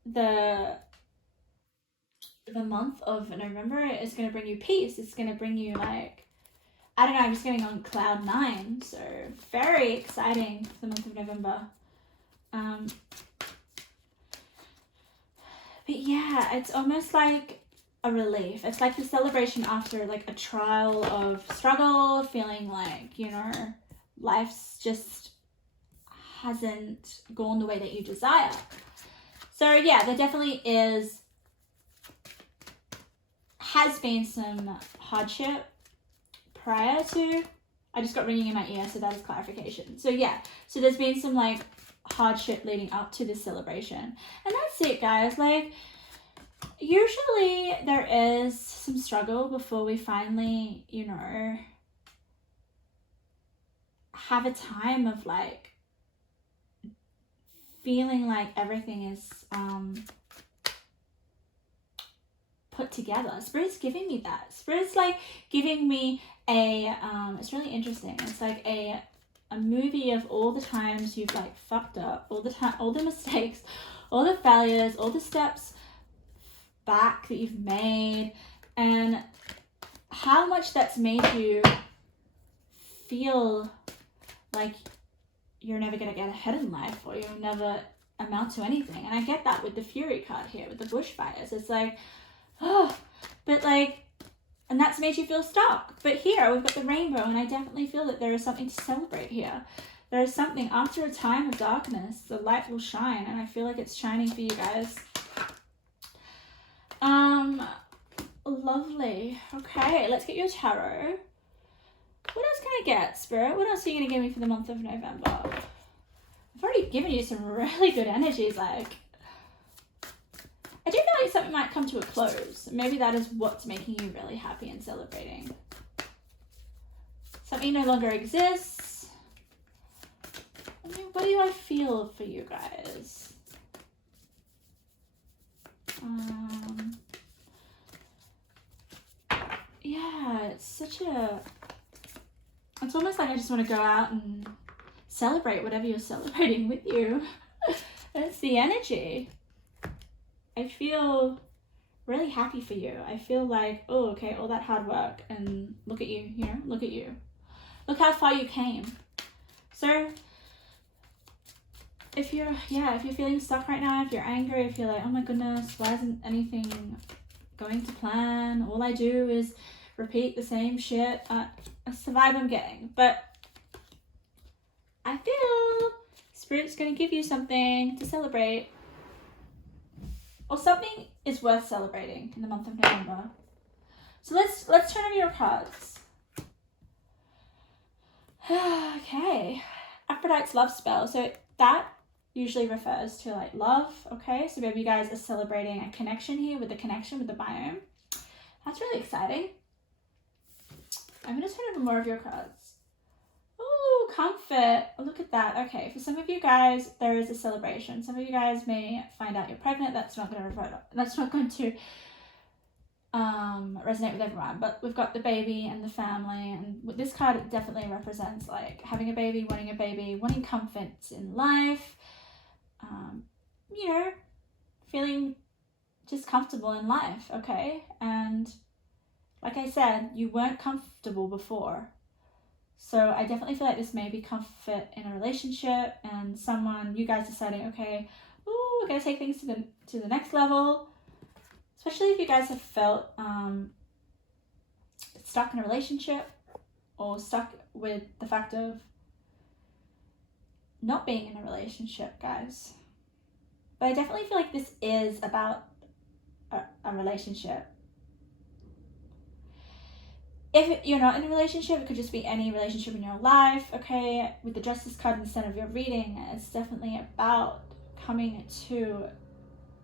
the month of November is going to bring you peace. It's going to bring you, like, I don't know, I'm just getting on cloud 9. So very exciting for the month of November. But yeah, it's almost like a relief. It's like the celebration after like a trial of struggle, feeling like, you know, life's just hasn't gone the way that you desire. So yeah, there definitely has been some hardship prior to, I just got ringing in my ear, so that is clarification. So yeah, so there's been some like hardship leading up to this celebration, and that's it, guys. Like, usually there is some struggle before we finally, you know, have a time of like feeling like everything is put together. Spirit's giving me that. Spirit's like giving me a it's really interesting. It's like a movie of all the times you've like fucked up, all the mistakes, all the failures, all the steps back that you've made, and how much that's made you feel like you're never going to get ahead in life, or you'll never amount to anything. And I get that with the Fury card here, with the bushfires. It's like, oh, but like, and that's made you feel stuck. But here we've got the rainbow, and I definitely feel that there is something to celebrate here. There is something, after a time of darkness, the light will shine, and I feel like it's shining for you guys. Lovely. Okay, let's get you a tarot. What else can I get, Spirit? What else are you going to give me for the month of November? I've already given you some really good energies. Like, I do feel like something might come to a close. Maybe that is what's making you really happy and celebrating. Something no longer exists. I mean, what do I feel for you guys? Yeah, it's almost like I just want to go out and celebrate whatever you're celebrating with you. That's the energy. I feel really happy for you. I feel like, oh, okay, all that hard work, and look at you, you know, look at you. Look how far you came. So if you're feeling stuck right now, if you're angry, if you're like, oh my goodness, why isn't anything going to plan? All I do is repeat the same shit. That's the vibe I'm getting. But I feel Spirit's going to give you something to celebrate. Or something is worth celebrating in the month of November. So let's turn over your cards. Okay. Aphrodite's love spell. So that usually refers to like love. Okay. So maybe you guys are celebrating a connection here with the biome. That's really exciting. I'm going to turn over more of your cards. Oh, comfort. Look at that. Okay, for some of you guys, there is a celebration. Some of you guys may find out you're pregnant. That's not going to resonate with everyone. But we've got the baby and the family, and with this card, it definitely represents like having a baby, wanting comfort in life. You know, feeling just comfortable in life. Okay, and like I said, you weren't comfortable before. So I definitely feel like this may be comfort in a relationship, and you guys deciding, okay, we're going to take things to the next level. Especially if you guys have felt stuck in a relationship, or stuck with the fact of not being in a relationship, guys. But I definitely feel like this is about a relationship. If you're not in a relationship, it could just be any relationship in your life, okay? With the Justice card in the center of your reading, it's definitely about coming to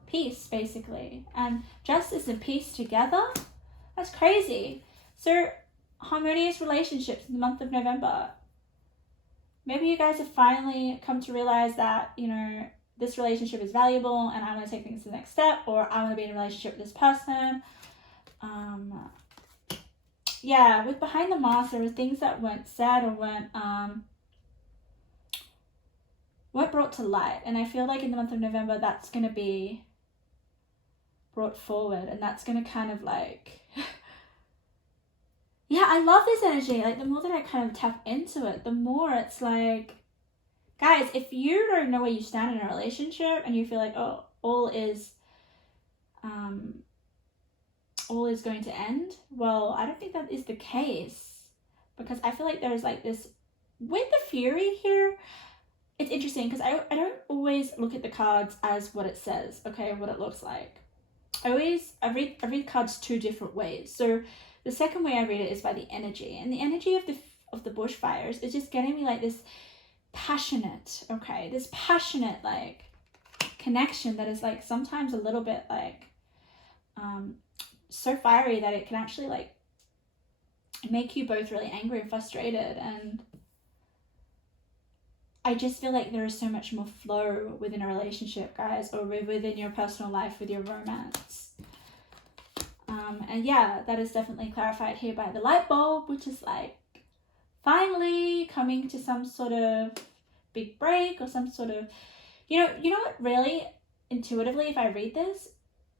peace, basically. And justice and peace together, that's crazy. So, harmonious relationships in the month of November. maybe you guys have finally come to realize that, you know, this relationship is valuable and I want to take things to the next step, or I want to be in a relationship with this person. Yeah, with behind the mask, there were things that weren't said or weren't brought to light. And I feel like in the month of November, that's going to be brought forward, and that's going to kind of like... Yeah, I love this energy. Like, the more that I kind of tap into it, the more it's like, guys, if you don't know where you stand in a relationship and you feel like, oh, all is going to end, well, I don't think that is the case, because I feel like there's like this, with the Fury here, it's interesting because I don't always look at the cards as what it says, okay, what it looks like. I read cards two different ways. So the second way I read it is by the energy, and the energy of the bushfires is just getting me like this passionate, okay, this passionate like connection that is like sometimes a little bit like so fiery that it can actually like make you both really angry and frustrated. And I just feel like there is so much more flow within a relationship, guys, or within your personal life with your romance. And yeah, that is definitely clarified here by the light bulb, which is like finally coming to some sort of big break or some sort of, you know what, really intuitively, if I read this,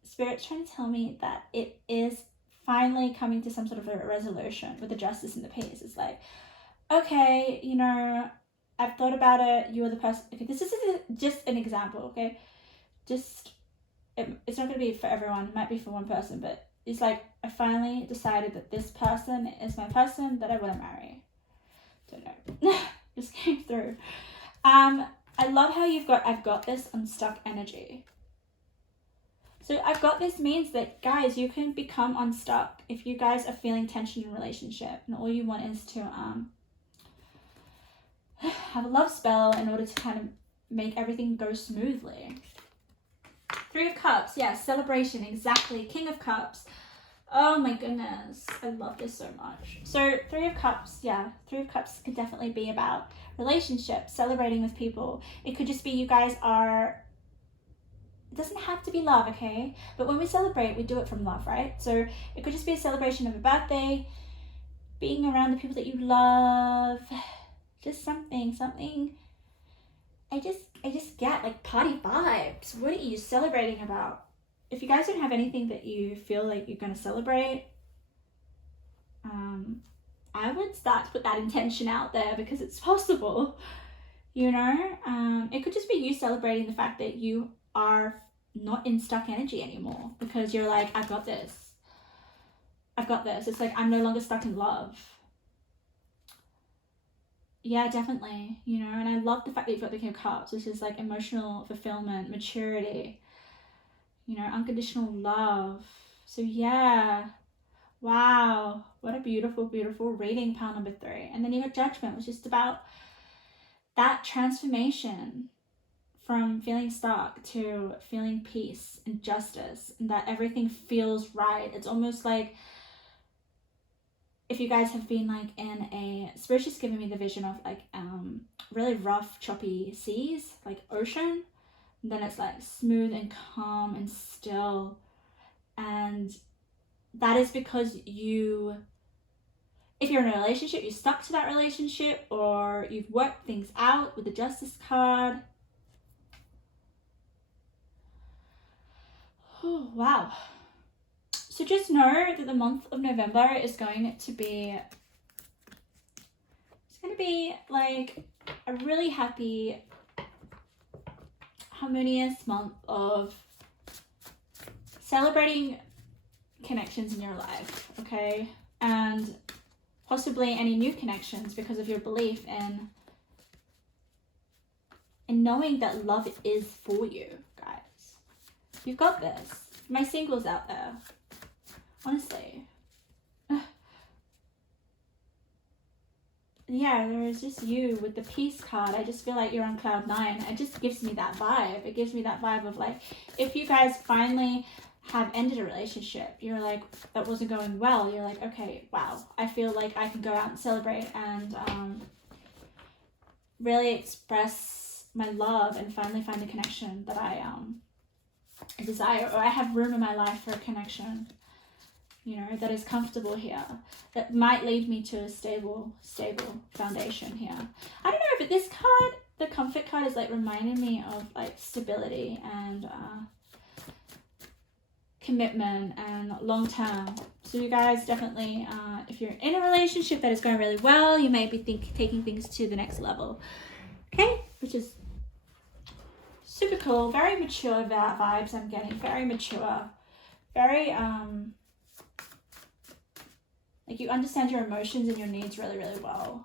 Spirit's trying to tell me that it is finally coming to some sort of a resolution with the justice and the peace. It's like, okay, you know, I've thought about it. You are the person. Okay, this is just an example, okay? It's not going to be for everyone. It might be for one person, but it's like, I finally decided that this person is my person that I want to marry. Don't know. Just came through. I love how I've got this unstuck energy. So I've got this means that, guys, you can become unstuck if you guys are feeling tension in a relationship and all you want is to have a love spell in order to kind of make everything go smoothly. Three of Cups, yeah, celebration, exactly. King of Cups. Oh my goodness, I love this so much. So Three of Cups, yeah, Three of Cups could definitely be about relationships, celebrating with people. It could just be you guys are, it doesn't have to be love, okay? But when we celebrate, we do it from love, right? So it could just be a celebration of a birthday, being around the people that you love, just something. I just get like party vibes. What are you celebrating about? If you guys don't have anything that you feel like you're going to celebrate, I would start to put that intention out there, because it's possible, you know? It could just be you celebrating the fact that you are not in stuck energy anymore, because you're like, I've got this. It's like, I'm no longer stuck in love. Yeah, definitely, you know, and I love the fact that you've got the King of Cups, which is like emotional fulfillment, maturity, you know, unconditional love. So yeah, wow, what a beautiful, beautiful reading, pile number 3. And then you got Judgment, which is about that transformation from feeling stuck to feeling peace and justice, and that everything feels right. It's almost like, if you guys have been like in a, Spirit's just giving me the vision of like really rough, choppy seas, like ocean, and then it's like smooth and calm and still. And that is because if you're in a relationship, you're stuck to that relationship, or you've worked things out with the Justice card. Oh, wow. So just know that the month of November is going to be, it's going to be like a really happy, harmonious month of celebrating connections in your life, okay? And possibly any new connections because of your belief in knowing that love is for you, guys. You've got this. My singles out there. Honestly. Yeah, there is just you with the peace card. I just feel like you're on cloud 9. It just gives me that vibe. It gives me that vibe of like, if you guys finally have ended a relationship, you're like, that wasn't going well, you're like, okay, wow, I feel like I can go out and celebrate and really express my love and finally find a connection that I desire, or I have room in my life for a connection, you know, that is comfortable here, that might lead me to a stable foundation here. I don't know, but this card, the Comfort card, is like reminding me of like stability and commitment and long term. So you guys definitely, if you're in a relationship that is going really well, you may be taking things to the next level. Okay, which is super cool. Very mature vibes I'm getting. Very mature. Very like you understand your emotions and your needs really, really well.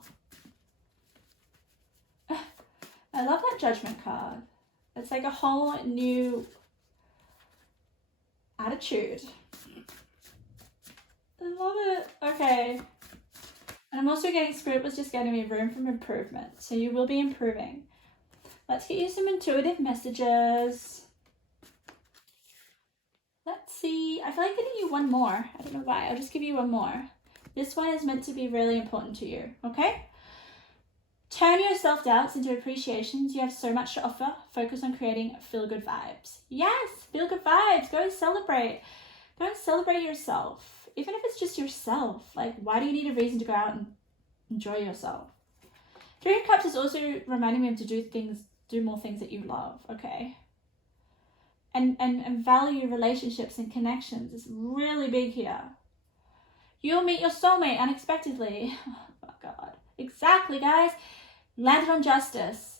I love that Judgment card. It's like a whole new attitude. I love it. Okay. And I'm also getting, Spirit was just getting me room for improvement. So you will be improving. Let's get you some intuitive messages. Let's see. I feel like getting you one more. I don't know why. I'll just give you one more. This one is meant to be really important to you. Okay? Turn your self-doubts into appreciations. You have so much to offer. Focus on creating feel-good vibes. Yes, feel-good vibes. Go and celebrate. Go and celebrate yourself. Even if it's just yourself. Like, why do you need a reason to go out and enjoy yourself? Three of Cups is also reminding me to do more things that you love, okay? And value relationships and connections is really big here. You'll meet your soulmate unexpectedly. Oh my God. Exactly, guys. Landed on justice.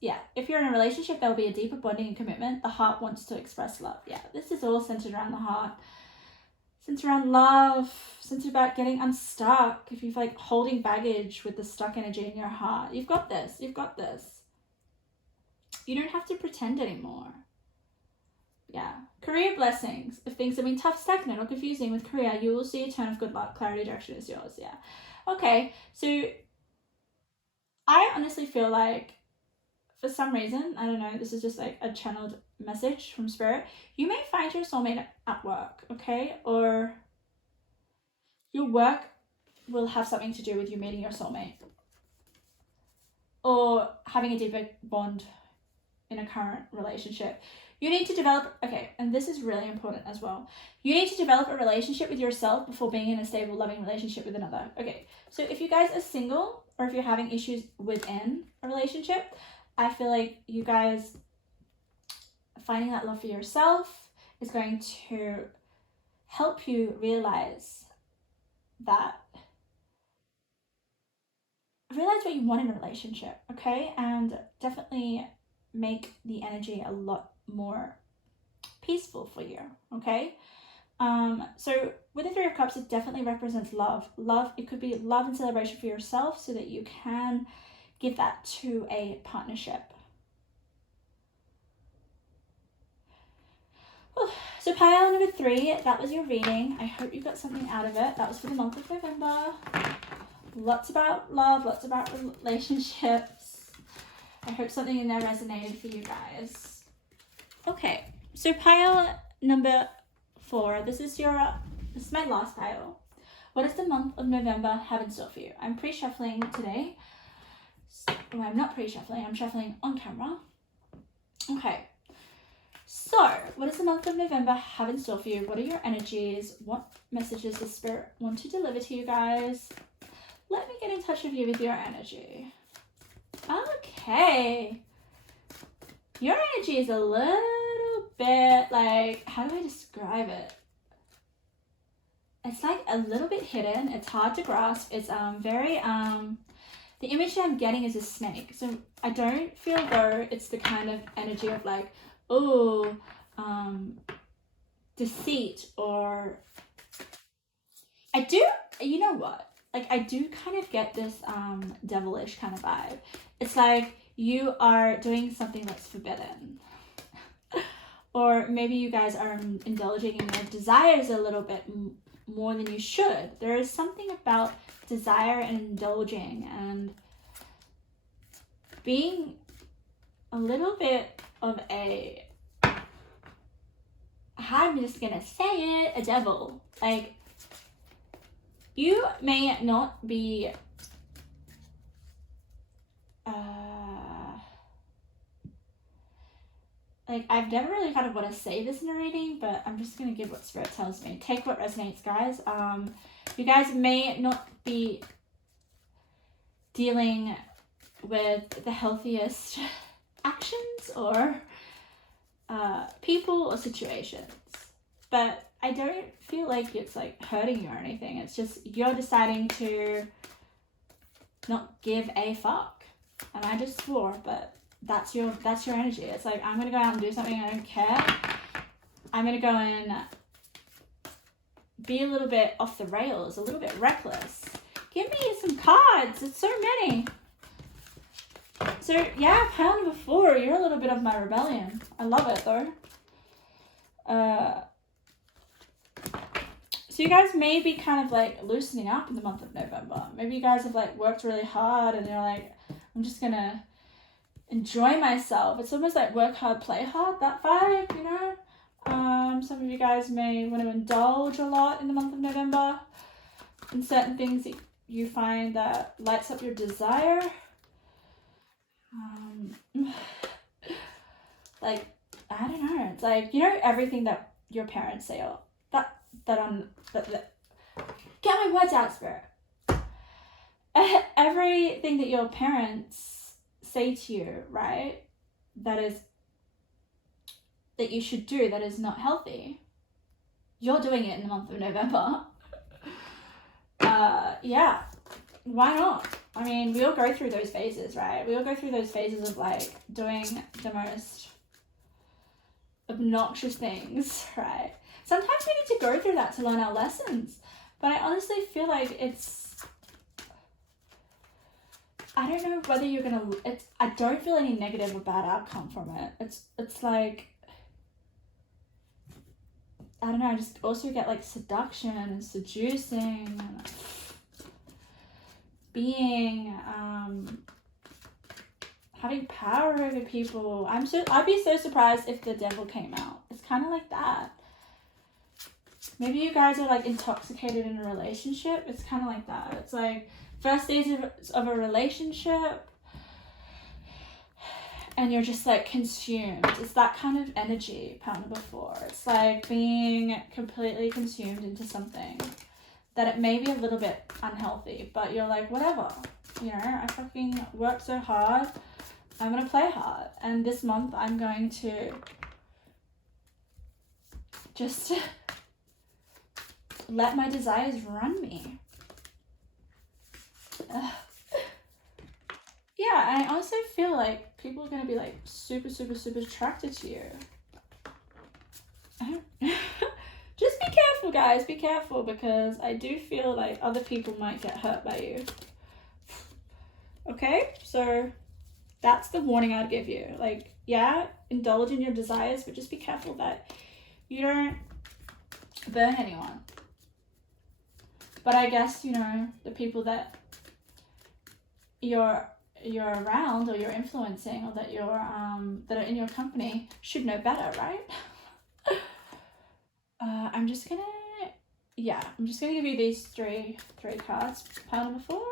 Yeah, if you're in a relationship, there will be a deeper bonding and commitment. The heart wants to express love. Yeah, this is all centered around the heart. Centered around love. Centered about getting unstuck. If you're like holding baggage with the stuck energy in your heart, you've got this. You've got this. You don't have to pretend anymore. Yeah. Career blessings. If things have been tough, stagnant, or confusing with career, you will see a turn of good luck. Clarity, direction is yours. Yeah. Okay, so I honestly feel like for some reason, I don't know, this is just like a channeled message from Spirit, you may find your soulmate at work, okay? Or your work will have something to do with you meeting your soulmate. Or having a deeper bond in a current relationship. You need to develop, okay, and this is really important as well. You need to develop a relationship with yourself before being in a stable, loving relationship with another. Okay, so if you guys are single or if you're having issues within a relationship, I feel like you guys finding that love for yourself is going to help you realize what you want in a relationship, okay? And definitely make the energy a lot more peaceful for you, okay? So with the Three of Cups, it definitely represents love. Love, it could be love and celebration for yourself so that you can give that to a partnership. So pile number 3, that was your reading. I hope you got something out of it. That was for the month of November. Lots about love, lots about relationships. I hope something in there resonated for you guys. Okay, so pile number 4. This is my last pile. What does the month of November have in store for you? I'm pre-shuffling today. Well, I'm not pre-shuffling, I'm shuffling on camera. Okay. So, what does the month of November have in store for you? What are your energies? What messages does Spirit want to deliver to you guys? Let me get in touch with you with your energy. Okay. Your energy is a little bit like, how do I describe it? It's like a little bit hidden. It's hard to grasp. It's very, the image that I'm getting is a snake. So I don't feel though it's the kind of energy of like, oh, deceit, or I do, you know what? Like I do kind of get this devilish kind of vibe. It's like you are doing something that's forbidden. Or maybe you guys are indulging in your desires a little bit more than you should. There is something about desire and indulging and being a little bit of a, I'm just gonna say it, a devil. Like, you may not be like, I've never really kind of want to say this in a reading, but I'm just going to give what Spirit tells me. Take what resonates, guys. You guys may not be dealing with the healthiest actions or people or situations, but I don't feel like it's like hurting you or anything. It's just you're deciding to not give a fuck. And I just swore, but that's your energy. It's like, I'm gonna go out and do something, I don't care. I'm gonna go and be a little bit off the rails, a little bit reckless. Give me some cards. It's so many. So yeah, pile number 4, you're a little bit of my rebellion. I love it though. So you guys may be kind of like loosening up in the month of November. Maybe you guys have like worked really hard and you're like, I'm just gonna enjoy myself. It's almost like work hard, play hard, that vibe, you know? Some of you guys may want to indulge a lot in the month of November in certain things that you find that lights up your desire. Like, I don't know, it's like, you know, everything that your parents say, or get my words out, Spirit. Everything that your parents say to you, right, that you should do, that is not healthy, you're doing it in the month of November. Yeah, why not? I mean, we all go through those phases, right? We all go through those phases of like doing the most obnoxious things, right? Sometimes we need to go through that to learn our lessons, but I honestly feel like I don't know whether you're gonna, I don't feel any negative or bad outcome from it. It's like, I don't know, I just also get like seduction and seducing and being, having power over people. I'd be so surprised if the devil came out. It's kind of like that. Maybe you guys are like intoxicated in a relationship. It's kind of like that. It's like first days of a relationship and you're just like consumed. It's that kind of energy, pound number 4. It's like being completely consumed into something that it may be a little bit unhealthy, but you're like, whatever, you know, I fucking work so hard, I'm gonna play hard, and this month I'm going to just let my desires run me. Yeah, and I also feel like people are gonna be like super, super, super attracted to you. Just be careful, guys, be careful, because I do feel like other people might get hurt by you. Okay, so that's the warning I'd give you. Like, yeah, indulge in your desires, but just be careful that you don't burn anyone. But I guess, you know, the people that you're around or you're influencing or that you're that are in your company should know better, right? I'm just gonna give you these three cards. Pile number 4.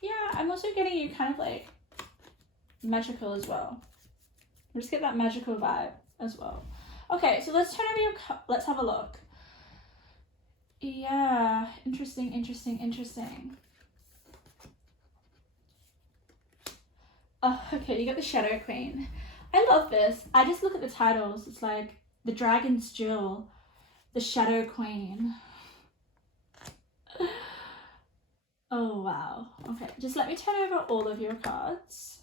Yeah, I'm also getting you kind of like magical as well. We'll just get that magical vibe as well. Okay, so let's turn over your let's have a look. Yeah, interesting. Oh, okay, you got the Shadow Queen. I love this. I just look at the titles. It's like the Dragon's Jewel, the Shadow Queen. Oh, wow. Okay, just let me turn over all of your cards.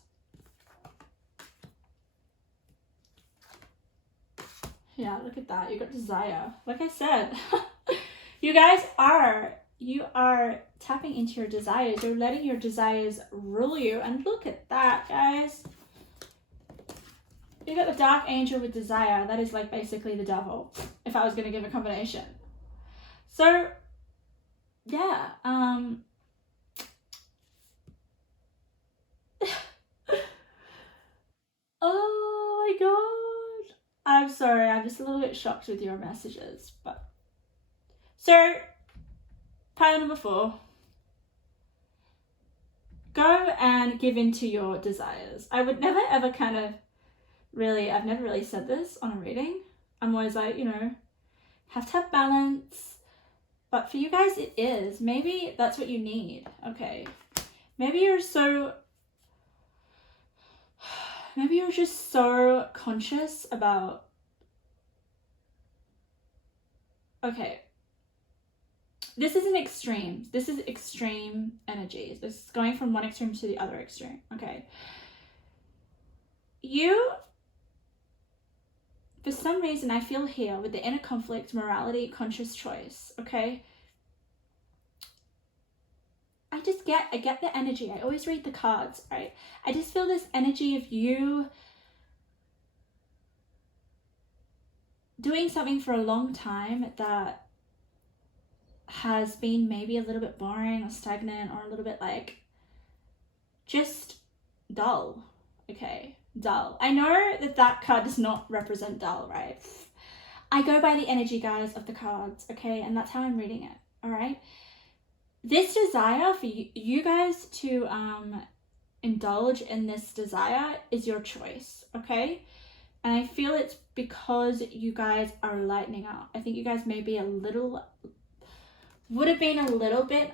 Yeah, look at that. You got desire. Like I said, you are tapping into your desires. You're letting your desires rule you. And look at that, guys. You got the Dark Angel with desire. That is like basically the devil, if I was going to give a combination. So, yeah. Oh my god. I'm sorry. I'm just a little bit shocked with your messages. But so, pile number 4. go and give in to your desires. I would never ever kind of really, I've never really said this on a reading. I'm always like, you know, have to have balance. But for you guys, it is. Maybe that's what you need. Okay. Maybe you're just so conscious about, okay, this is an extreme. This is extreme energies. This is going from one extreme to the other extreme. Okay. You, for some reason, I feel here with the inner conflict, morality, conscious choice. Okay. I get the energy. I always read the cards, right? I just feel this energy of you doing something for a long time that has been maybe a little bit boring or stagnant or a little bit like just dull. Okay, dull. I know that card does not represent dull, right? I go by the energy, guys, of the cards, okay? And that's how I'm reading it, all right? This desire for you guys to indulge in this desire is your choice, okay? And I feel it's because you guys are lightening up. I think you guys may be would have been a little bit,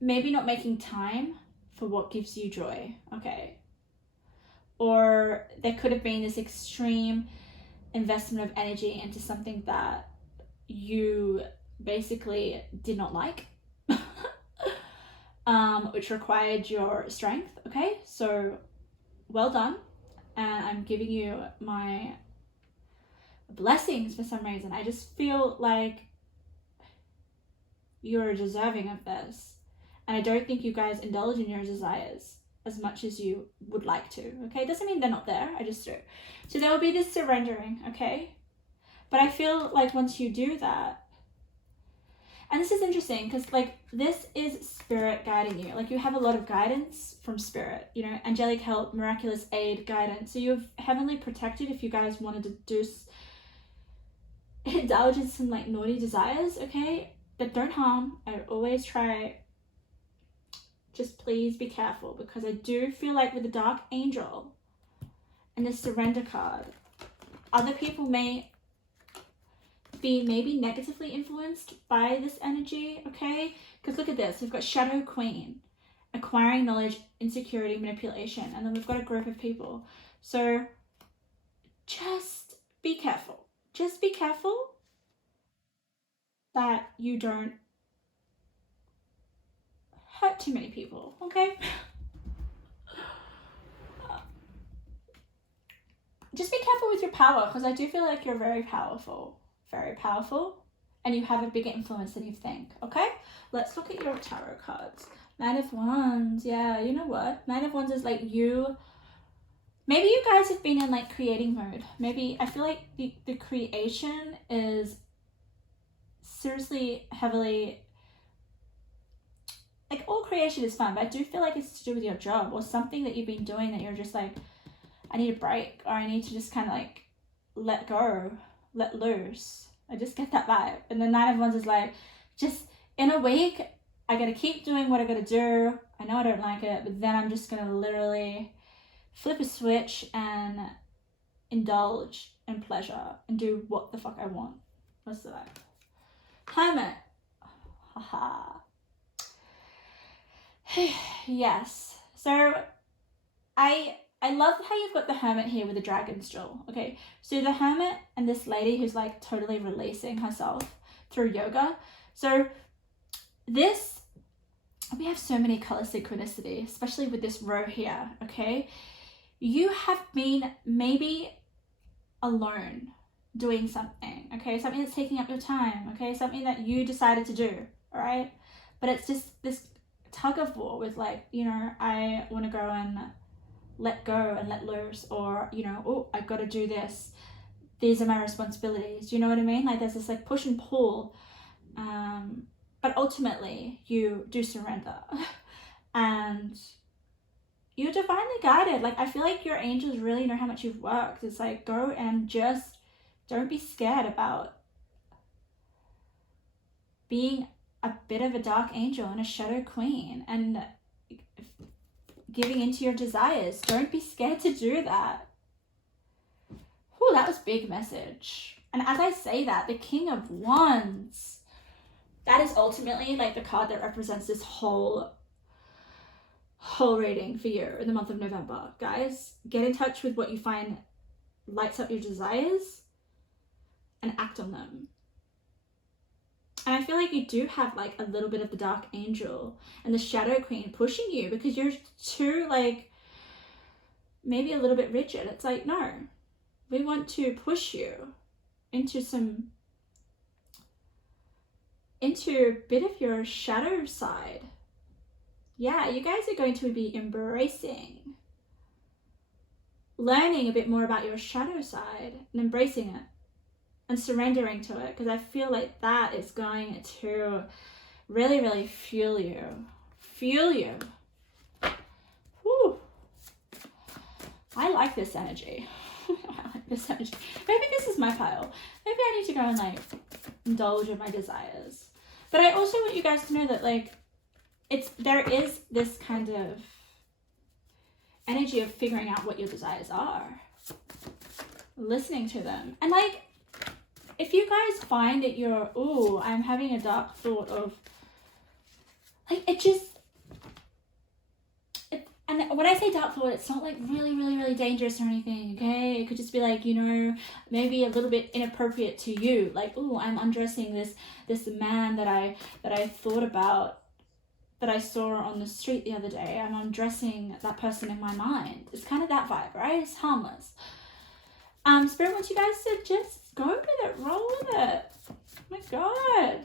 maybe not making time for what gives you joy, okay? Or there could have been this extreme investment of energy into something that you basically did not like, which required your strength, okay? So well done. And I'm giving you my blessings for some reason. I just feel like you're deserving of this. And I don't think you guys indulge in your desires as much as you would like to, okay? Doesn't mean they're not there, I just do. So there will be this surrendering, okay? But I feel like once you do that, and this is interesting because like this is spirit guiding you. Like you have a lot of guidance from spirit, you know, angelic help, miraculous aid, guidance. So you're heavenly protected if you guys wanted to do indulge in some like naughty desires, okay? But don't harm. I always try, just please be careful, because I do feel like with the Dark Angel and the Surrender card, other people may be maybe negatively influenced by this energy, okay? Because look at this, we've got Shadow Queen, acquiring knowledge, insecurity, manipulation, and then we've got a group of people. So just be careful. Just be careful that you don't hurt too many people, okay? Just be careful with your power, because I do feel like you're very powerful, and you have a bigger influence than you think, okay? Let's look at your tarot cards. Knight of Wands, yeah, you know what? Knight of Wands is like you, maybe you guys have been in like creating mode. Maybe, I feel like the creation is seriously heavily, like all creation is fun, but I do feel like it's to do with your job or something that you've been doing that you're just like, I need a break, or I need to just kind of like let go, let loose. I just get that vibe. And the Knight of Wands is like, just in a week, I gotta keep doing what I gotta do. I know I don't like it, but then I'm just gonna literally flip a switch and indulge in pleasure and do what the fuck I want. What's that? Hermit. Haha. Yes. So I love how you've got the Hermit here with the Dragon's Jewel, okay? So the Hermit and this lady who's like totally releasing herself through yoga. So this, we have so many color synchronicity, especially with this row here, okay? You have been maybe alone doing something, okay? Something that's taking up your time, okay? Something that you decided to do, all right? But it's just this tug of war with like, you know, I want to go and let go and let loose, or, you know, oh, I've got to do this. These are my responsibilities. Do you know what I mean? Like there's this like push and pull. But ultimately you do surrender and you're divinely guided. Like I feel like your angels really know how much you've worked. It's like, go and just don't be scared about being a bit of a dark angel and a shadow queen and giving into your desires. Don't be scared to do that. Whew, that was big message. And as I say that, the King of Wands, that is ultimately like the card that represents this whole reading for you in the month of November. Guys, get in touch with what you find lights up your desires and act on them. And I feel like you do have like a little bit of the dark angel and the shadow queen pushing you because you're too like maybe a little bit rigid. It's like, no, we want to push you into a bit of your shadow side. Yeah, you guys are going to be embracing, learning a bit more about your shadow side and embracing it and surrendering to it, because I feel like that is going to really, really fuel you. Whew. I like this energy. I like this energy. Maybe this is my pile. Maybe I need to go and like indulge in my desires. But I also want you guys to know that like there is this kind of energy of figuring out what your desires are, listening to them, and like if you guys find that you're, oh, I'm having a dark thought of, like, and when I say dark thought, it's not like really, really, really dangerous or anything, okay? It could just be like, you know, maybe a little bit inappropriate to you. Like, oh, I'm undressing this man that I thought about, that I saw on the street the other day. I'm undressing that person in my mind. It's kind of that vibe, right? It's harmless. Spirit wants you guys to just go with it, roll with it. Oh my God.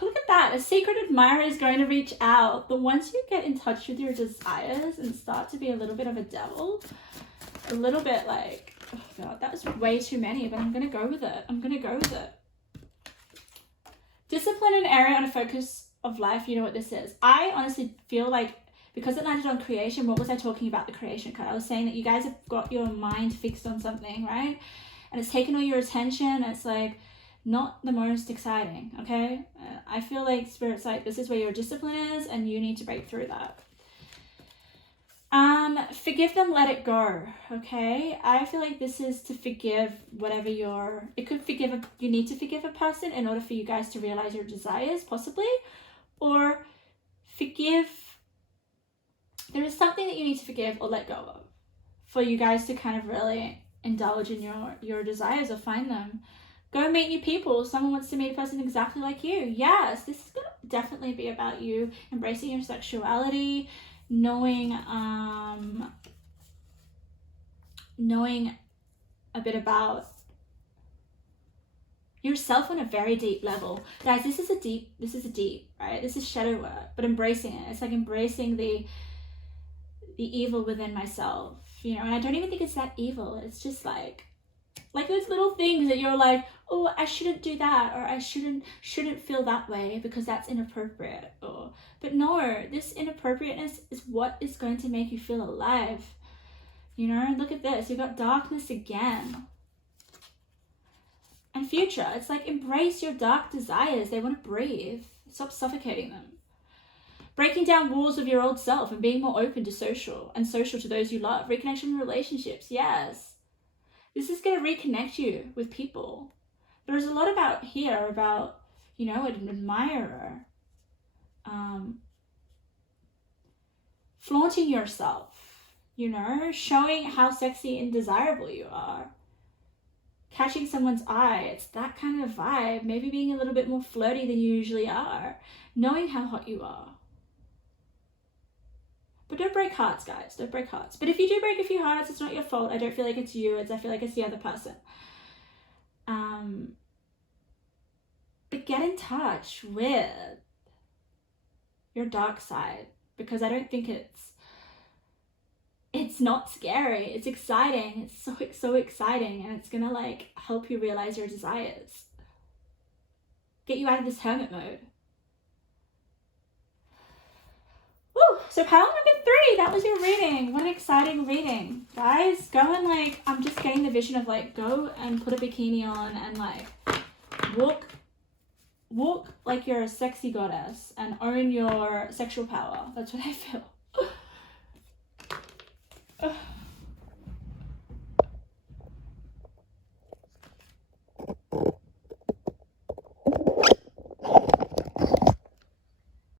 Look at that. A secret admirer is going to reach out. But once you get in touch with your desires and start to be a little bit of a devil, a little bit like, oh God, that was way too many, but I'm going to go with it. Discipline an area on a focus of life. You know what this is. I honestly feel like, because it landed on creation, what was I talking about the creation card? I was saying that you guys have got your mind fixed on something, right? And it's taken all your attention, and it's like not the most exciting, okay? I feel like Spirit's like, this is where your discipline is, and you need to break through that. Forgive them, let it go, okay? I feel like this is to forgive whatever you need to forgive a person in order for you guys to realize your desires, possibly, or forgive. There is something that you need to forgive or let go of for you guys to kind of really indulge in your desires or find them. Go meet new people. Someone wants to meet a person exactly like you. Yes, this is going to definitely be about you embracing your sexuality, knowing a bit about yourself on a very deep level. Guys, this is a deep, right? This is shadow work, but embracing it. It's like embracing the evil within myself, you know, and I don't even think it's that evil. It's just like those little things that you're like, oh, I shouldn't do that, or I shouldn't feel that way because that's inappropriate. But no, this inappropriateness is what is going to make you feel alive. You know, look at this. You've got darkness again. And future, it's like embrace your dark desires. They want to breathe. Stop suffocating them. Breaking down walls of your old self and being more open to social to those you love. Reconnection relationships, yes. This is going to reconnect you with people. There's a lot about, you know, an admirer. Flaunting yourself, you know, showing how sexy and desirable you are. Catching someone's eye, it's that kind of vibe. Maybe being a little bit more flirty than you usually are. Knowing how hot you are. But don't break hearts, guys. Don't break hearts. But if you do break a few hearts, it's not your fault. I don't feel like it's you. I feel like it's the other person. But get in touch with your dark side, because I don't think it's not scary. It's exciting. It's so exciting, and it's gonna like help you realize your desires. Get you out of this hermit mode. Woo! So panel number 3, that was your reading. What an exciting reading. Guys, go and like, I'm just getting the vision of like, go and put a bikini on and like walk like you're a sexy goddess and own your sexual power. That's what I feel.